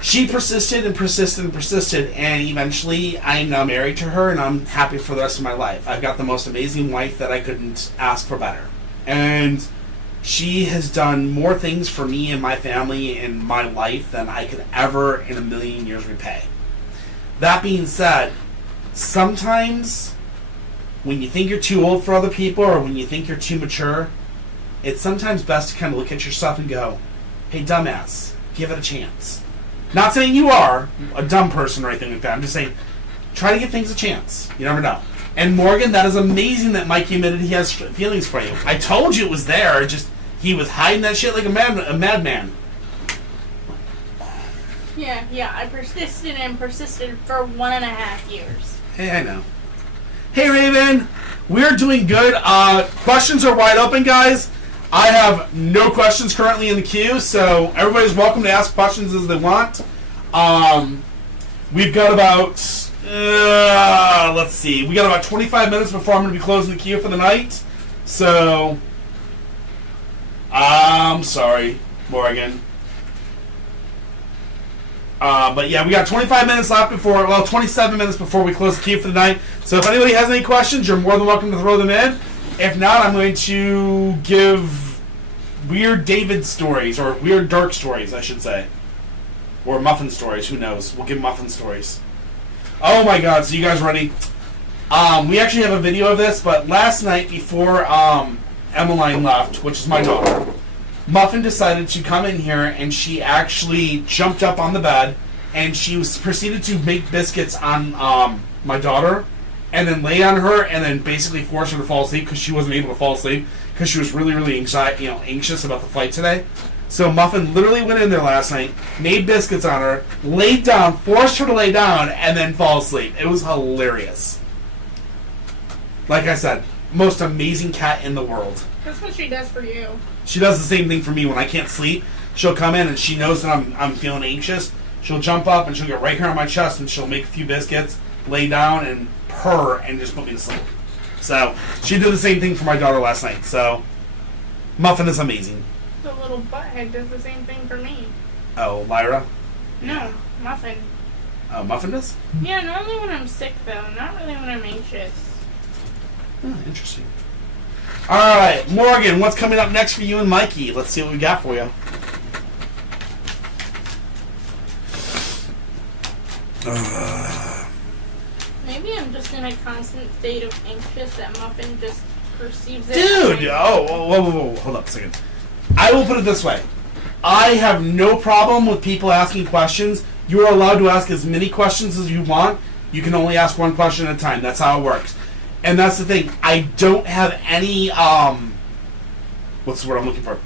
She persisted and eventually I'm now married to her and I'm happy for the rest of my life. I've got the most amazing wife that I couldn't ask for better. And she has done more things for me and my family in my life than I could ever in a million years repay. That being said, sometimes when you think you're too old for other people or when you think you're too mature, it's sometimes best to kind of look at yourself and go, hey, dumbass, give it a chance. Not saying you are a dumb person or anything like that. I'm just saying, try to give things a chance. You never know. And Morgan, that is amazing that Mikey admitted he has feelings for you. I told you it was there. Just he was hiding that shit like a madman. Yeah. I persisted for 1.5 years. Hey, I know. Hey, Raven. We're doing good. Questions are wide open, guys. I have no questions currently in the queue, so everybody's welcome to ask questions as they want. We've got about, let's see, we got about 25 minutes before I'm going to be closing the queue for the night. So, I'm sorry, Morgan. But yeah, we got 25 minutes left 27 minutes before we close the queue for the night. So if anybody has any questions, you're more than welcome to throw them in. If not, I'm going to give weird David stories, or weird dark stories, I should say. Or muffin stories, who knows. We'll give muffin stories. Oh my god, so you guys ready? We actually have a video of this, but last night before Emmeline left, which is my daughter, Muffin decided to come in here and she actually jumped up on the bed and she proceeded to make biscuits on my daughter and then lay on her and then basically force her to fall asleep because she wasn't able to fall asleep because she was really, really anxious about the flight today. So Muffin literally went in there last night, made biscuits on her, laid down, forced her to lay down, and then fall asleep. It was hilarious. Like I said, most amazing cat in the world. That's what she does for you. She does the same thing for me when I can't sleep. She'll come in and she knows that I'm feeling anxious. She'll jump up and she'll get right here on my chest and she'll make a few biscuits, lay down and purr and just put me to sleep. So she did the same thing for my daughter last night. So Muffin is amazing. The little butthead does the same thing for me. Oh, Lyra? No, Muffin. Oh, Muffin does? Yeah, normally when I'm sick though, not really when I'm anxious. Oh, interesting. Alright, Morgan, what's coming up next for you and Mikey? Let's see what we got for you. Maybe I'm just in a constant state of anxious that Muffin just perceives it. Dude! Whoa, hold up a second. I will put it this way. I have no problem with people asking questions. You are allowed to ask as many questions as you want. You can only ask one question at a time. That's how it works. And that's the thing. I don't have any, what's the word I'm looking for?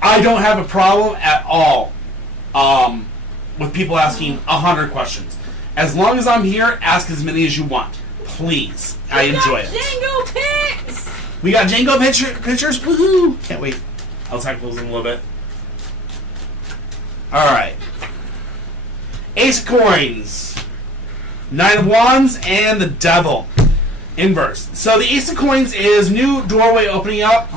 I don't have a problem at all with people asking 100 questions. As long as I'm here, ask as many as you want. Please. I enjoy it. Django pics! We got Django pictures? Woohoo! Can't wait. I'll talk those in a little bit. Alright. Ace of Coins. Nine of Wands and the Devil. Inverse. So the Ace of Coins is new doorway opening up.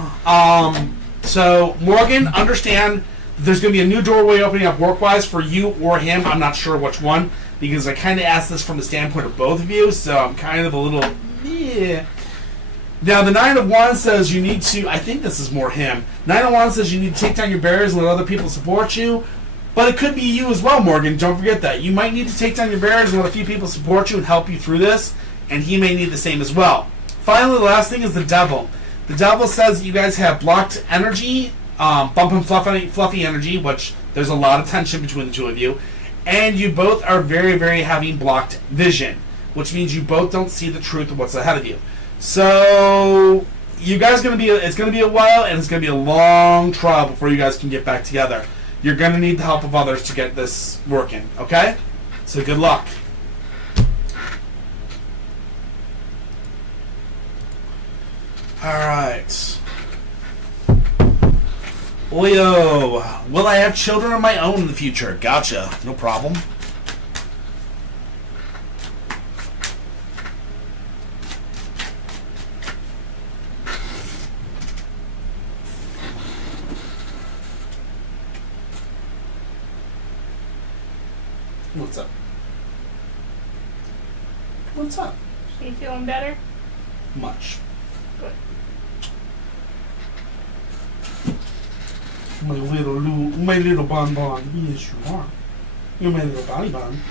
So Morgan, understand there's going to be a new doorway opening up work-wise for you or him. I'm not sure which one because I kind of asked this from the standpoint of both of you, so I'm kind of a little... Yeah. Now, the Nine of Wands says you need to... I think this is more him. Nine of Wands says you need to take down your barriers and let other people support you. But it could be you as well, Morgan. Don't forget that. You might need to take down your barriers and let a few people support you and help you through this. And he may need the same as well. Finally, the last thing is the Devil. The Devil says that you guys have blocked energy, bump and fluffy energy, which there's a lot of tension between the two of you. And you both are very, very having blocked vision, which means you both don't see the truth of what's ahead of you. So you guys it's gonna be a while, and it's gonna be a long trial before you guys can get back together. You're gonna need the help of others to get this working, okay? So good luck. Alright. Leo, will I have children of my own in the future? Gotcha. No problem. What's up? What's up? Are you feeling better? Much. Good. My little bonbon. Yes, you are. You're my little bonbon.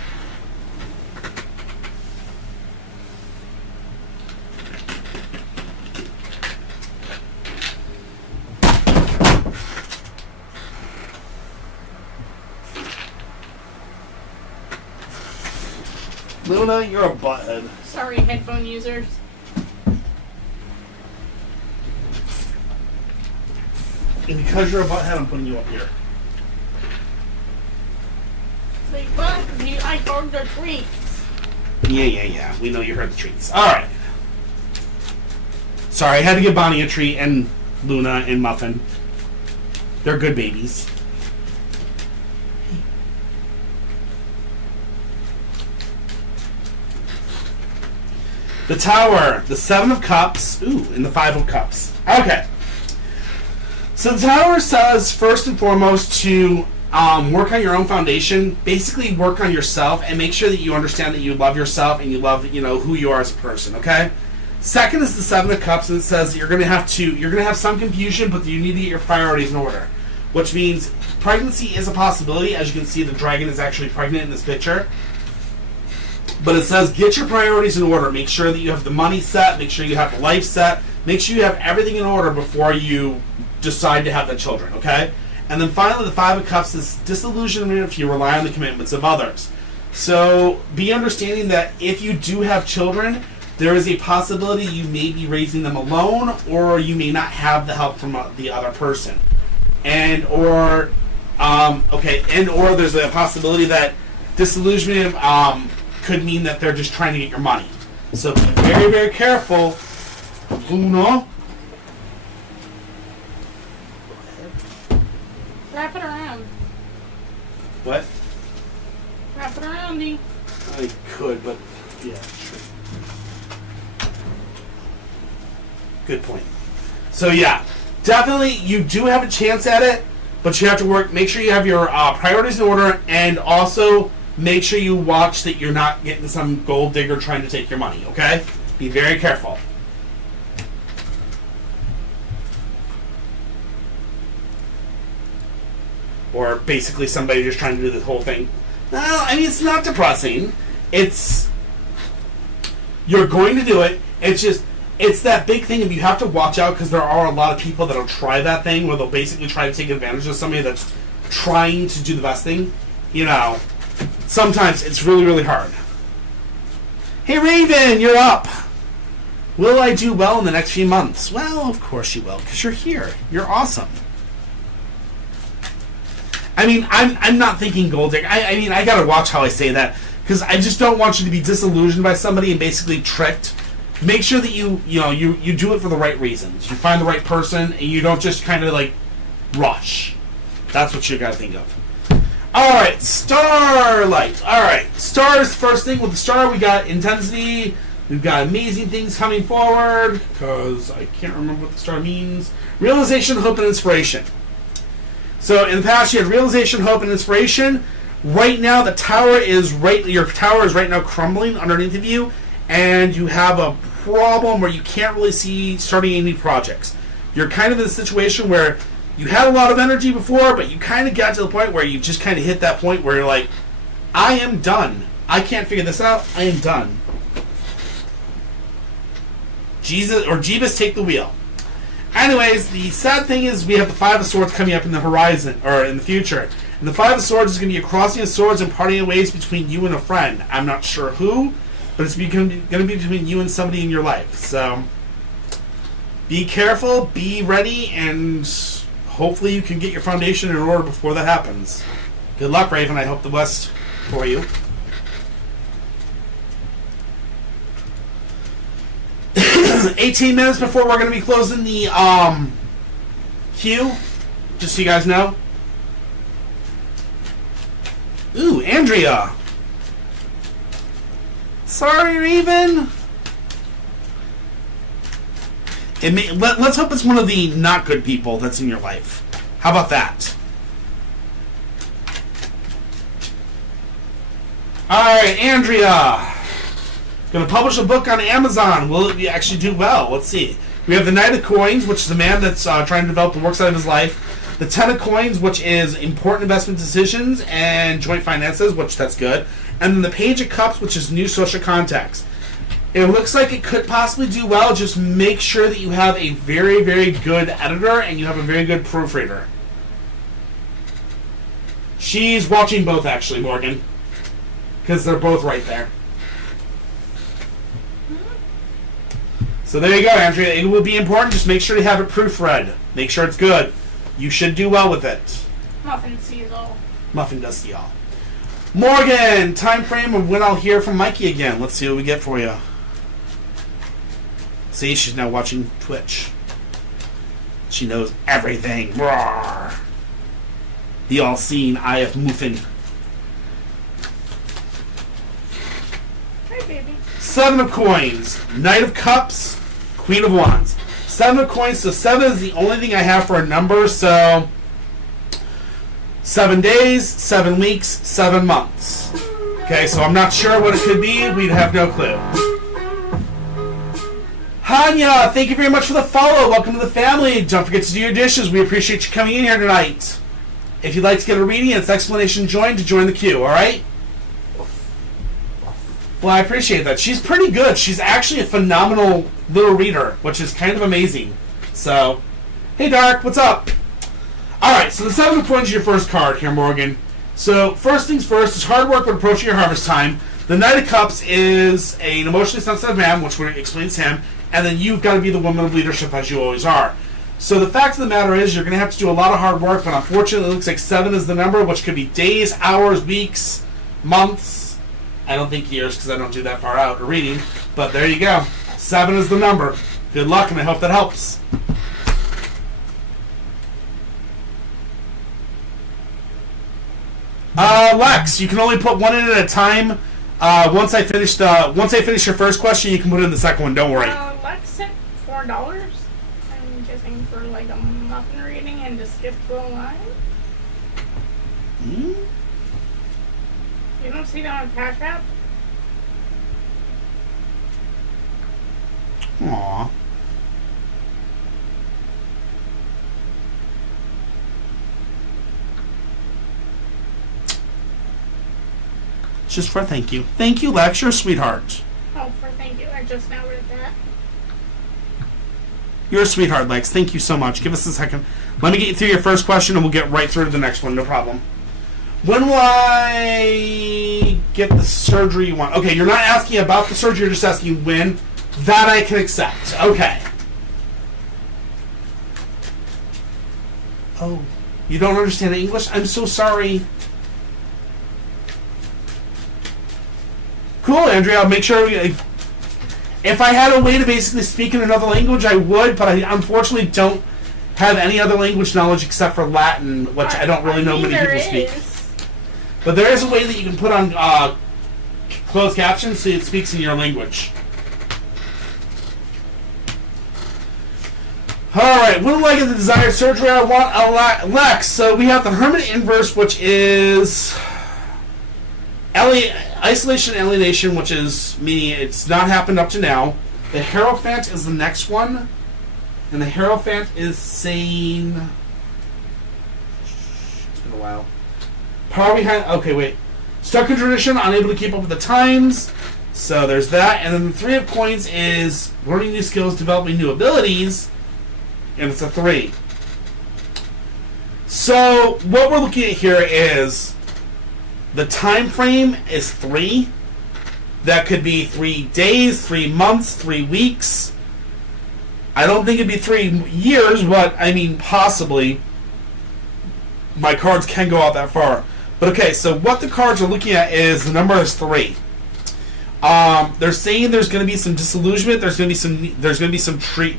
Luna, you're a butthead. Sorry, headphone users. And because you're a butthead, I'm putting you up here. Like, but I heard the treats. Yeah. We know you heard the treats. Alright. Sorry, I had to give Bonnie a treat, and Luna and Muffin. They're good babies. The Tower, the Seven of Cups, and the Five of Cups. Okay. So the Tower says, first and foremost, to work on your own foundation. Basically, work on yourself and make sure that you understand that you love yourself and you love, who you are as a person. Okay. Second is the Seven of Cups, and it says that you're going to have some confusion, but you need to get your priorities in order. Which means pregnancy is a possibility. As you can see, the dragon is actually pregnant in this picture. But it says get your priorities in order. Make sure that you have the money set. Make sure you have the life set. Make sure you have everything in order before you decide to have the children, okay? And then finally, the Five of Cups is disillusionment if you rely on the commitments of others. So be understanding that if you do have children, there is a possibility you may be raising them alone, or you may not have the help from the other person. Or there's a possibility that disillusionment could mean that they're just trying to get your money. So be very, very careful. Uno. Wrap it around. What? Wrap it around, D. I could, but yeah, sure. Good point. So yeah, definitely you do have a chance at it, but you have to make sure you have your priorities in order, and also make sure you watch that you're not getting some gold digger trying to take your money, okay? Be very careful. Or basically somebody just trying to do this whole thing. No, I mean, it's not depressing. You're going to do it. It's that big thing, and you have to watch out, because there are a lot of people that'll try that thing where they'll basically try to take advantage of somebody that's trying to do the best thing. You know, sometimes it's really, really hard. Hey, Raven, you're up. Will I do well in the next few months? Well, of course you will, because you're here. You're awesome. I mean, I'm not thinking gold digger. I mean, I gotta watch how I say that, because I just don't want you to be disillusioned by somebody and basically tricked. Make sure that you do it for the right reasons. You find the right person, and you don't just kind of like rush. That's what you gotta think of. All right, Starlight. All right, stars. First thing with the star, we got intensity. We've got amazing things coming forward, because I can't remember what the star means. Realization, hope, and inspiration. So in the past, you had realization, hope, and inspiration. Right now, your tower is right now crumbling underneath of you, and you have a problem where you can't really see starting any projects. You're kind of in a situation where you had a lot of energy before, but you kind of got to the point where you just kind of hit that point where you're like, I am done. I can't figure this out. I am done. Jeebus, take the wheel. Anyways, the sad thing is we have the Five of Swords coming up in the horizon, or in the future. And the Five of Swords is going to be a crossing of swords and parting of ways between you and a friend. I'm not sure who, but it's going to be between you and somebody in your life. So be careful, be ready, and hopefully you can get your foundation in order before that happens. Good luck, Raven. I hope the best for you. 18 minutes before we're going to be closing the queue, just so you guys know. Ooh, Andrea. Sorry, Raven. Let's hope it's one of the not good people that's in your life. How about that? Alright, Andrea. Going to publish a book on Amazon. Will it actually do well? Let's see. We have the Knight of Coins, which is a man that's trying to develop the work side of his life. The Ten of Coins, which is important investment decisions and joint finances, which that's good. And then the Page of Cups, which is new social contacts. It looks like it could possibly do well. Just make sure that you have a very, very good editor and you have a very good proofreader. She's watching both, actually, Morgan. Because they're both right there. So there you go, Andrea. It will be important. Just make sure you have it proofread. Make sure it's good. You should do well with it. Muffin sees all. Muffin does see all. Morgan, time frame of when I'll hear from Mikey again. Let's see what we get for you. See, she's now watching Twitch. She knows everything. Roar. The all-seeing eye of Muffin. Hey, baby. Seven of Coins, Knight of Cups, Queen of Wands. Seven of Coins, so 7 is the only thing I have for a number, so 7 days, 7 weeks, 7 months. Okay, so I'm not sure what it could be. We'd have no clue. Hanya, thank you very much for the follow. Welcome to the family. Don't forget to do your dishes. We appreciate you coming in here tonight. If you'd like to get a reading, it's explanation join to join the queue, alright? Well, I appreciate that. She's pretty good. She's actually a phenomenal little reader, which is kind of amazing. So, hey Dark, what's up? Alright, so the 7 of Coins is your first card here, Morgan. So, first things first, is hard work when approaching your harvest time. The Knight of Cups is an emotionally sensitive man, which explains him, and then you've got to be the woman of leadership, as you always are. So the fact of the matter is, you're going to have to do a lot of hard work, but unfortunately, it looks like 7 is the number, which could be days, hours, weeks, months. I don't think years, because I don't do that far out or reading, but there you go. 7 is the number. Good luck, and I hope that helps. Lex, you can only put one in at a time. Once I finish your first question, you can put in the second one. Don't worry. Lex sent $4. I'm guessing for like a muffin reading and to skip the line. Hmm? You don't see that on Cash App? Aww. Just for thank you. Thank you, Lex. You're a sweetheart. Oh, for thank you. I just now read that. You're a sweetheart, Lex. Thank you so much. Give us a second. Let me get you through your first question, and we'll get right through to the next one. No problem. When will I get the surgery you want? Okay, you're not asking about the surgery. You're just asking when. That I can accept. Okay. Oh, you don't understand English? I'm so sorry. Cool, Andrea. I'll make sure. If I had a way to basically speak in another language, I would, but I unfortunately don't have any other language knowledge except for Latin, which I don't really know many people speak. But there is a way that you can put on closed captions so it speaks in your language. Alright, when will I get the desired surgery I want? Lex, so we have the Hermit Inverse, which is isolation and alienation, which is meaning it's not happened up to now. The Hierophant is the next one. And the Hierophant is saying... It's been a while. Power behind... Okay, wait. Stuck in tradition, unable to keep up with the times. So there's that. And then the Three of Coins is learning new skills, developing new abilities. And it's a 3. So what we're looking at here is the time frame is 3. That could be 3 days, 3 months, 3 weeks. I don't think it'd be 3 years, but I mean possibly. My cards can go out that far. But okay, so what the cards are looking at is the number is 3. They're saying there's going to be some disillusionment. There's going to be some treat.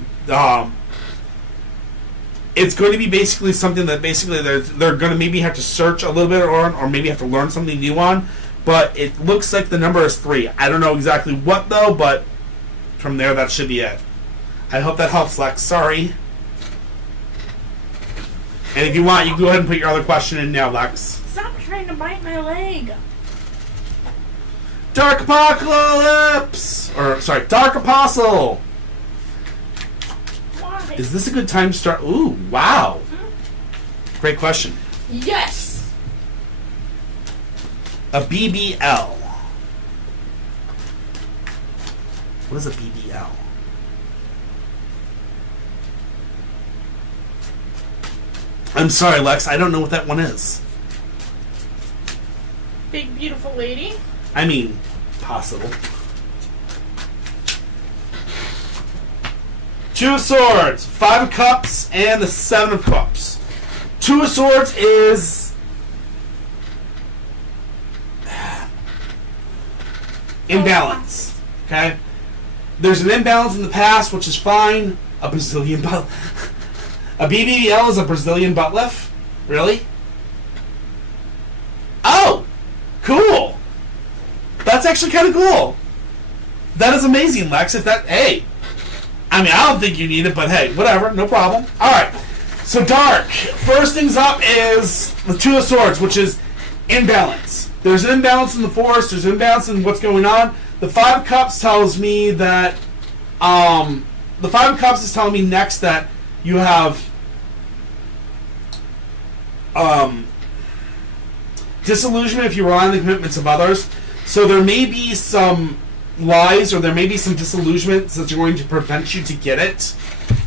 It's going to be basically something that basically they're going to maybe have to search a little bit or maybe have to learn something new on. But it looks like the number is 3. I don't know exactly what though, but from there that should be it. I hope that helps, Lex. Sorry. And if you want, you can go ahead and put your other question in now, Lex. Stop trying to bite my leg. Dark Apocalypse! Or, sorry, Dark Apostle! Why? Is this a good time to start? Ooh, wow. Great question. Yes! A BBL. What is a BBL? I'm sorry, Lex. I don't know what that one is. Big, beautiful lady. I mean, possible. 2 of Swords, 5 of Cups, and the 7 of Cups. 2 of Swords is imbalance. Okay? There's an imbalance in the past, which is fine. A Brazilian butt. A BBL is a Brazilian butt lift? Really? Oh! Cool! That's actually kind of cool. That is amazing, Lex. If that, hey. I mean, I don't think you need it, but hey, whatever, no problem. Alright. So, Dark. First things up is the 2 of Swords, which is imbalance. There's an imbalance in the force, there's an imbalance in what's going on. The 5 of Cups tells me that, the 5 of Cups is telling me next that you have, disillusionment if you rely on the commitments of others. So there may be some lies or there may be some disillusionment that's going to prevent you to get it.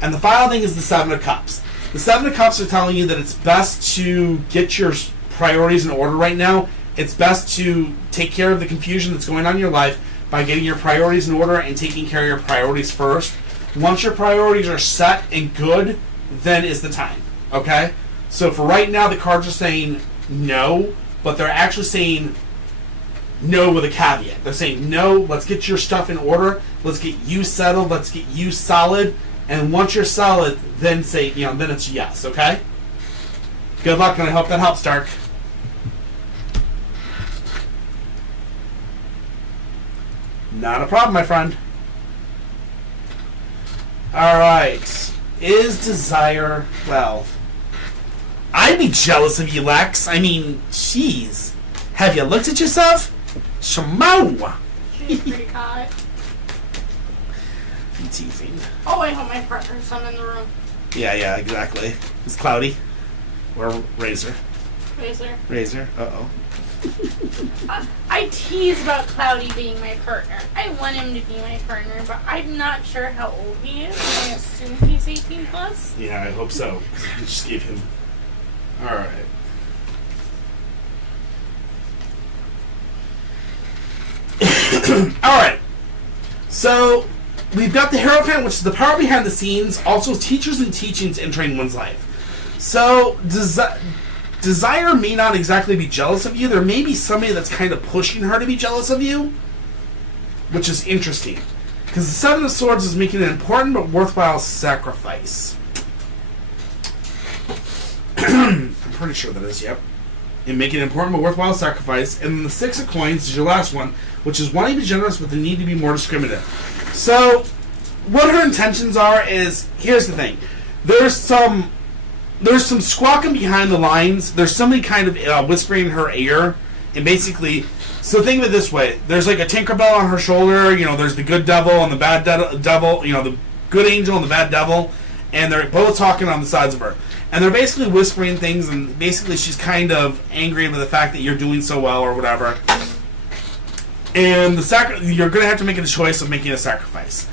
And the final thing is the 7 of Cups. The 7 of Cups are telling you that it's best to get your priorities in order right now it's best to take care of the confusion that's going on in your life by getting your priorities in order and taking care of your priorities first. Once your priorities are set and good, then is the time. Okay? So for right now, the cards are saying no, but they're actually saying no with a caveat. They're saying no, let's get your stuff in order, let's get you settled, let's get you solid, and once you're solid, then say, then it's yes, okay? Good luck, and I hope that helps, Dark. Not a problem, my friend. Alright. Is desire, well, I'd be jealous of you, Lex. I mean, jeez. Have you looked at yourself? Shamo! She's pretty hot. I'm teasing. Oh, I hope my partner's not in the room. Yeah, exactly. It's Cloudy. Or Razor. Razor. Uh-oh. I tease about Cloudy being my partner. I want him to be my partner, but I'm not sure how old he is. I assume he's 18 plus. Yeah, I hope so. We just gave him... Alright. Alright. So, we've got the Hierophant, which is the power behind the scenes, also teachers and teachings entering one's life. So, Desire may not exactly be jealous of you. There may be somebody that's kind of pushing her to be jealous of you, which is interesting. Because the Seven of Swords is making an important but worthwhile sacrifice. I'm pretty sure that is, yep. In making an important but worthwhile sacrifice. And then the Six of Coins is your last one, which is wanting to be generous but the need to be more discriminative. So, what her intentions are is, here's the thing. There's some squawking behind the lines. There's somebody kind of whispering in her ear. And basically, so think of it this way. There's like a Tinkerbell on her shoulder. There's the good devil and the bad devil. The good angel and the bad devil. And they're both talking on the sides of her. And they're basically whispering things. And basically she's kind of angry with the fact that you're doing so well or whatever. And you're going to have to make a choice of making a sacrifice.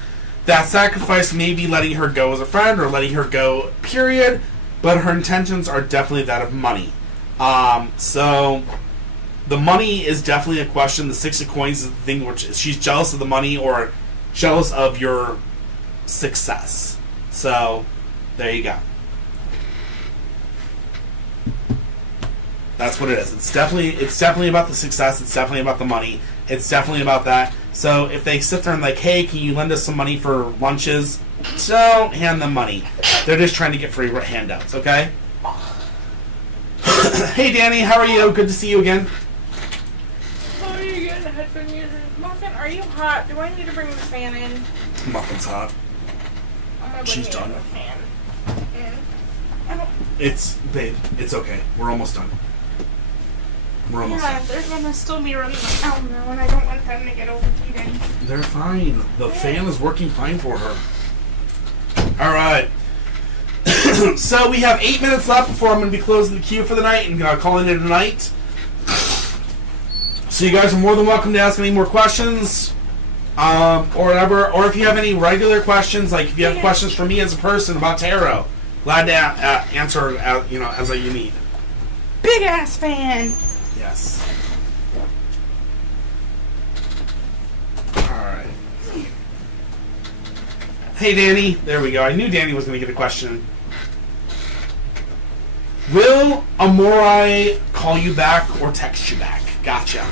That sacrifice may be letting her go as a friend or letting her go, period. But her intentions are definitely that of money. So the money is definitely a question. The Six of Coins is the thing which she's jealous of the money or jealous of your success. So there you go. That's what it is. It's definitely about the success. It's definitely about the money. It's definitely about that. So if they sit there and like, hey, can you lend us some money for lunches? Don't hand them money. They're just trying to get free handouts, okay? Hey, Danny, how are you? Good to see you again. How are you getting headphone users? Muffin, are you hot? Do I need to bring the fan in? Muffin's hot. I'm gonna bring She's the done. other fan in. Babe, it's okay. We're almost done. Yeah, they're gonna still be running around now, and I don't want them to get overheated. They're fine. The fan is working fine for her. Alright. So we have 8 minutes left before I'm going to be closing the queue for the night and calling it a night. So you guys are more than welcome to ask any more questions. Or whatever. Or if you have any regular questions, like if you have questions for me as a person about tarot, glad to answer as you need. Big ass fan! Yes. Alright. Hey, Danny. There we go. I knew Danny was going to get a question. Will Amorai call you back or text you back? Gotcha.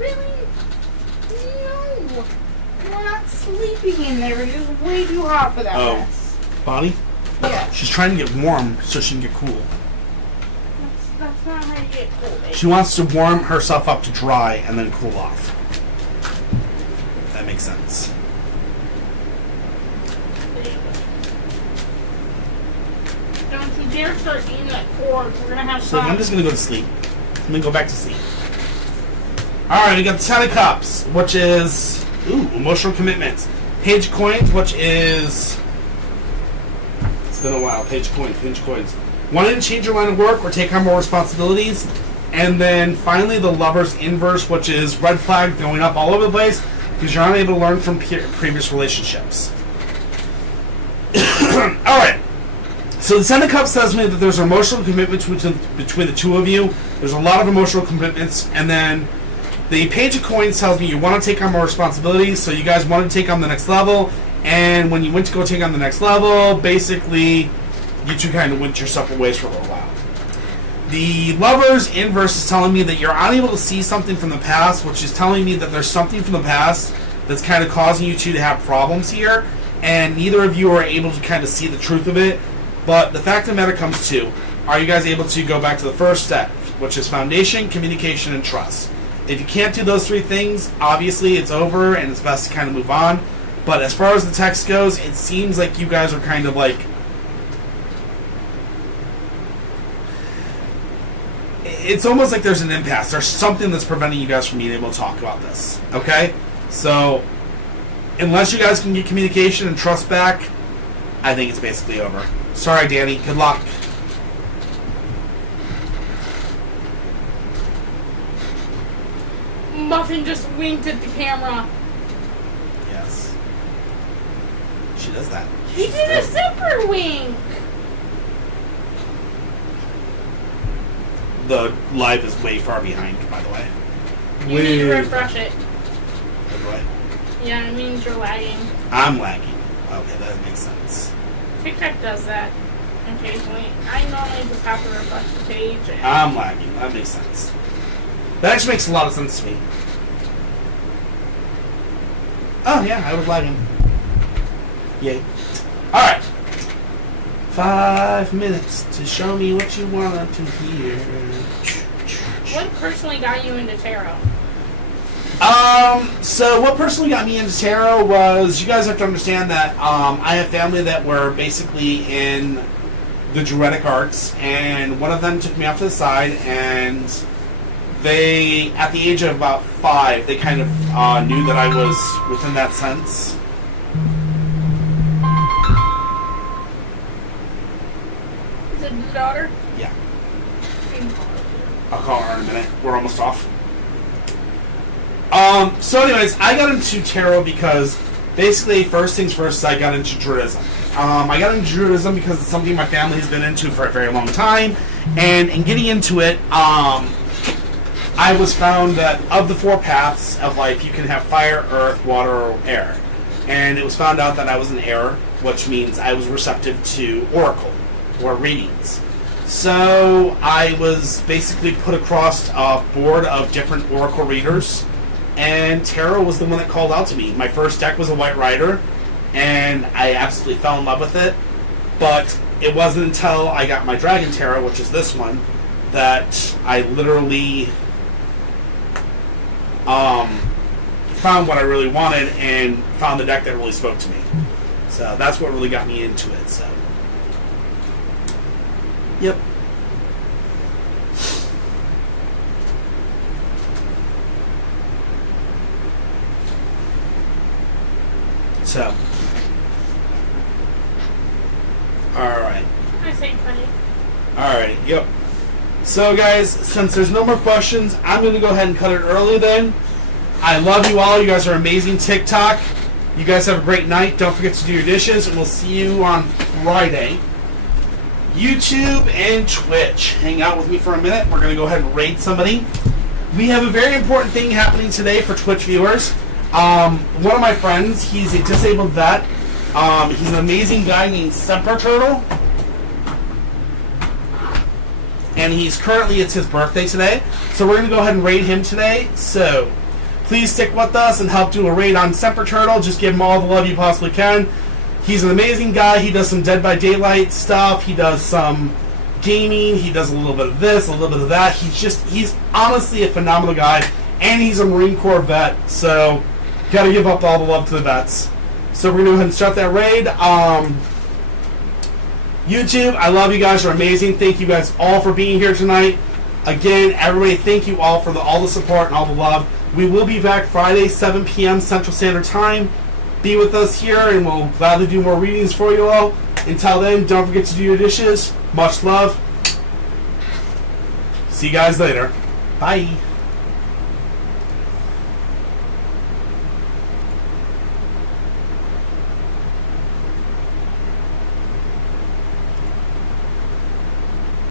Really? No. We're not sleeping in there. It is way too hot for that mess. Bonnie? Yeah. She's trying to get warm so she can get cool. That's not how you get cool, baby. She wants to warm herself up to dry and then cool off. That makes sense. Don't you dare start eating that cord. We're gonna have So fun. I'm just going to go to sleep. I'm going to go back to sleep. Alright, we got the Ten of Cups, which is emotional commitments. Page of Coins, which is... It's been a while. Page of Coins. Wanting to change your line of work or take on more responsibilities. And then finally the Lover's Inverse, which is red flag going up all over the place because you're unable to learn from previous relationships. Alright. So the Ten of Cups tells me that there's an emotional commitment between the two of you. There's a lot of emotional commitments. And then the Page of Coins tells me you want to take on more responsibilities, so you guys want to take on the next level. And when you went to go take on the next level, basically, you two kind of went your separate ways for a little while. The Lover's inverse is telling me that you're unable to see something from the past, which is telling me that there's something from the past that's kind of causing you two to have problems here, and neither of you are able to kind of see the truth of it. But the fact of the matter comes to, are you guys able to go back to the first step, which is foundation, communication, and trust? If you can't do those three things, obviously it's over and it's best to kind of move on. But as far as the text goes, it seems like you guys are kind of like... It's almost like there's an impasse. There's something that's preventing you guys from being able to talk about this. Okay? So, unless you guys can get communication and trust back, I think it's basically over. Sorry, Danny. Good luck. Muffin just winked at the camera. Yes. She does that. He did a separate wink. The live is way far behind, by the way. You need to refresh it. By the way. Yeah, it means you're lagging. I'm lagging. Okay, that makes sense. TikTok does that occasionally. I normally just have to refresh the page. And I'm lagging. That makes sense. That actually makes a lot of sense to me. Oh, yeah, I was lagging. Yay. Alright. 5 minutes to show me what you want to hear. What personally got you into tarot? So what personally got me into tarot was, you guys have to understand that I have family that were basically in the Druidic arts, and one of them took me off to the side, and they, at the age of about 5, they kind of knew that I was within that sense. Is it your daughter? Yeah. I'll call her in a minute. We're almost off. So anyways, I got into tarot because basically, first things first, I got into Druidism. I got into Druidism because it's something my family has been into for a very long time, and in getting into it, I was found that of the 4 paths of life, you can have fire, earth, water, or air. And it was found out that I was an air, which means I was receptive to oracle, or readings. So I was basically put across a board of different oracle readers, and tarot was the one that called out to me. My first deck was a White Rider, and I absolutely fell in love with it. But it wasn't until I got my Dragon Tarot, which is this one, that I literally found what I really wanted and found the deck that really spoke to me. So that's what really got me into it. So, yep. So, alright. I say funny. Alright, yep. So guys, since there's no more questions, I'm going to go ahead and cut it early then. I love you all. You guys are amazing. TikTok. You guys have a great night. Don't forget to do your dishes, and we'll see you on Friday. YouTube and Twitch. Hang out with me for a minute. We're going to go ahead and raid somebody. We have a very important thing happening today for Twitch viewers. One of my friends, he's a disabled vet. He's an amazing guy named Semper Turtle. And he's currently, it's his birthday today. So we're going to go ahead and raid him today. So please stick with us and help do a raid on Semper Turtle. Just give him all the love you possibly can. He's an amazing guy. He does some Dead by Daylight stuff. He does some gaming. He does a little bit of this, a little bit of that. He's honestly a phenomenal guy. And he's a Marine Corps vet. So got to give up all the love to the vets. So we're going to go ahead and start that raid. YouTube, I love you guys. You're amazing. Thank you guys all for being here tonight. Again, everybody, thank you all for all the support and all the love. We will be back Friday, 7 p.m. Central Standard Time. Be with us here, and we'll gladly do more readings for you all. Until then, don't forget to do your dishes. Much love. See you guys later. Bye.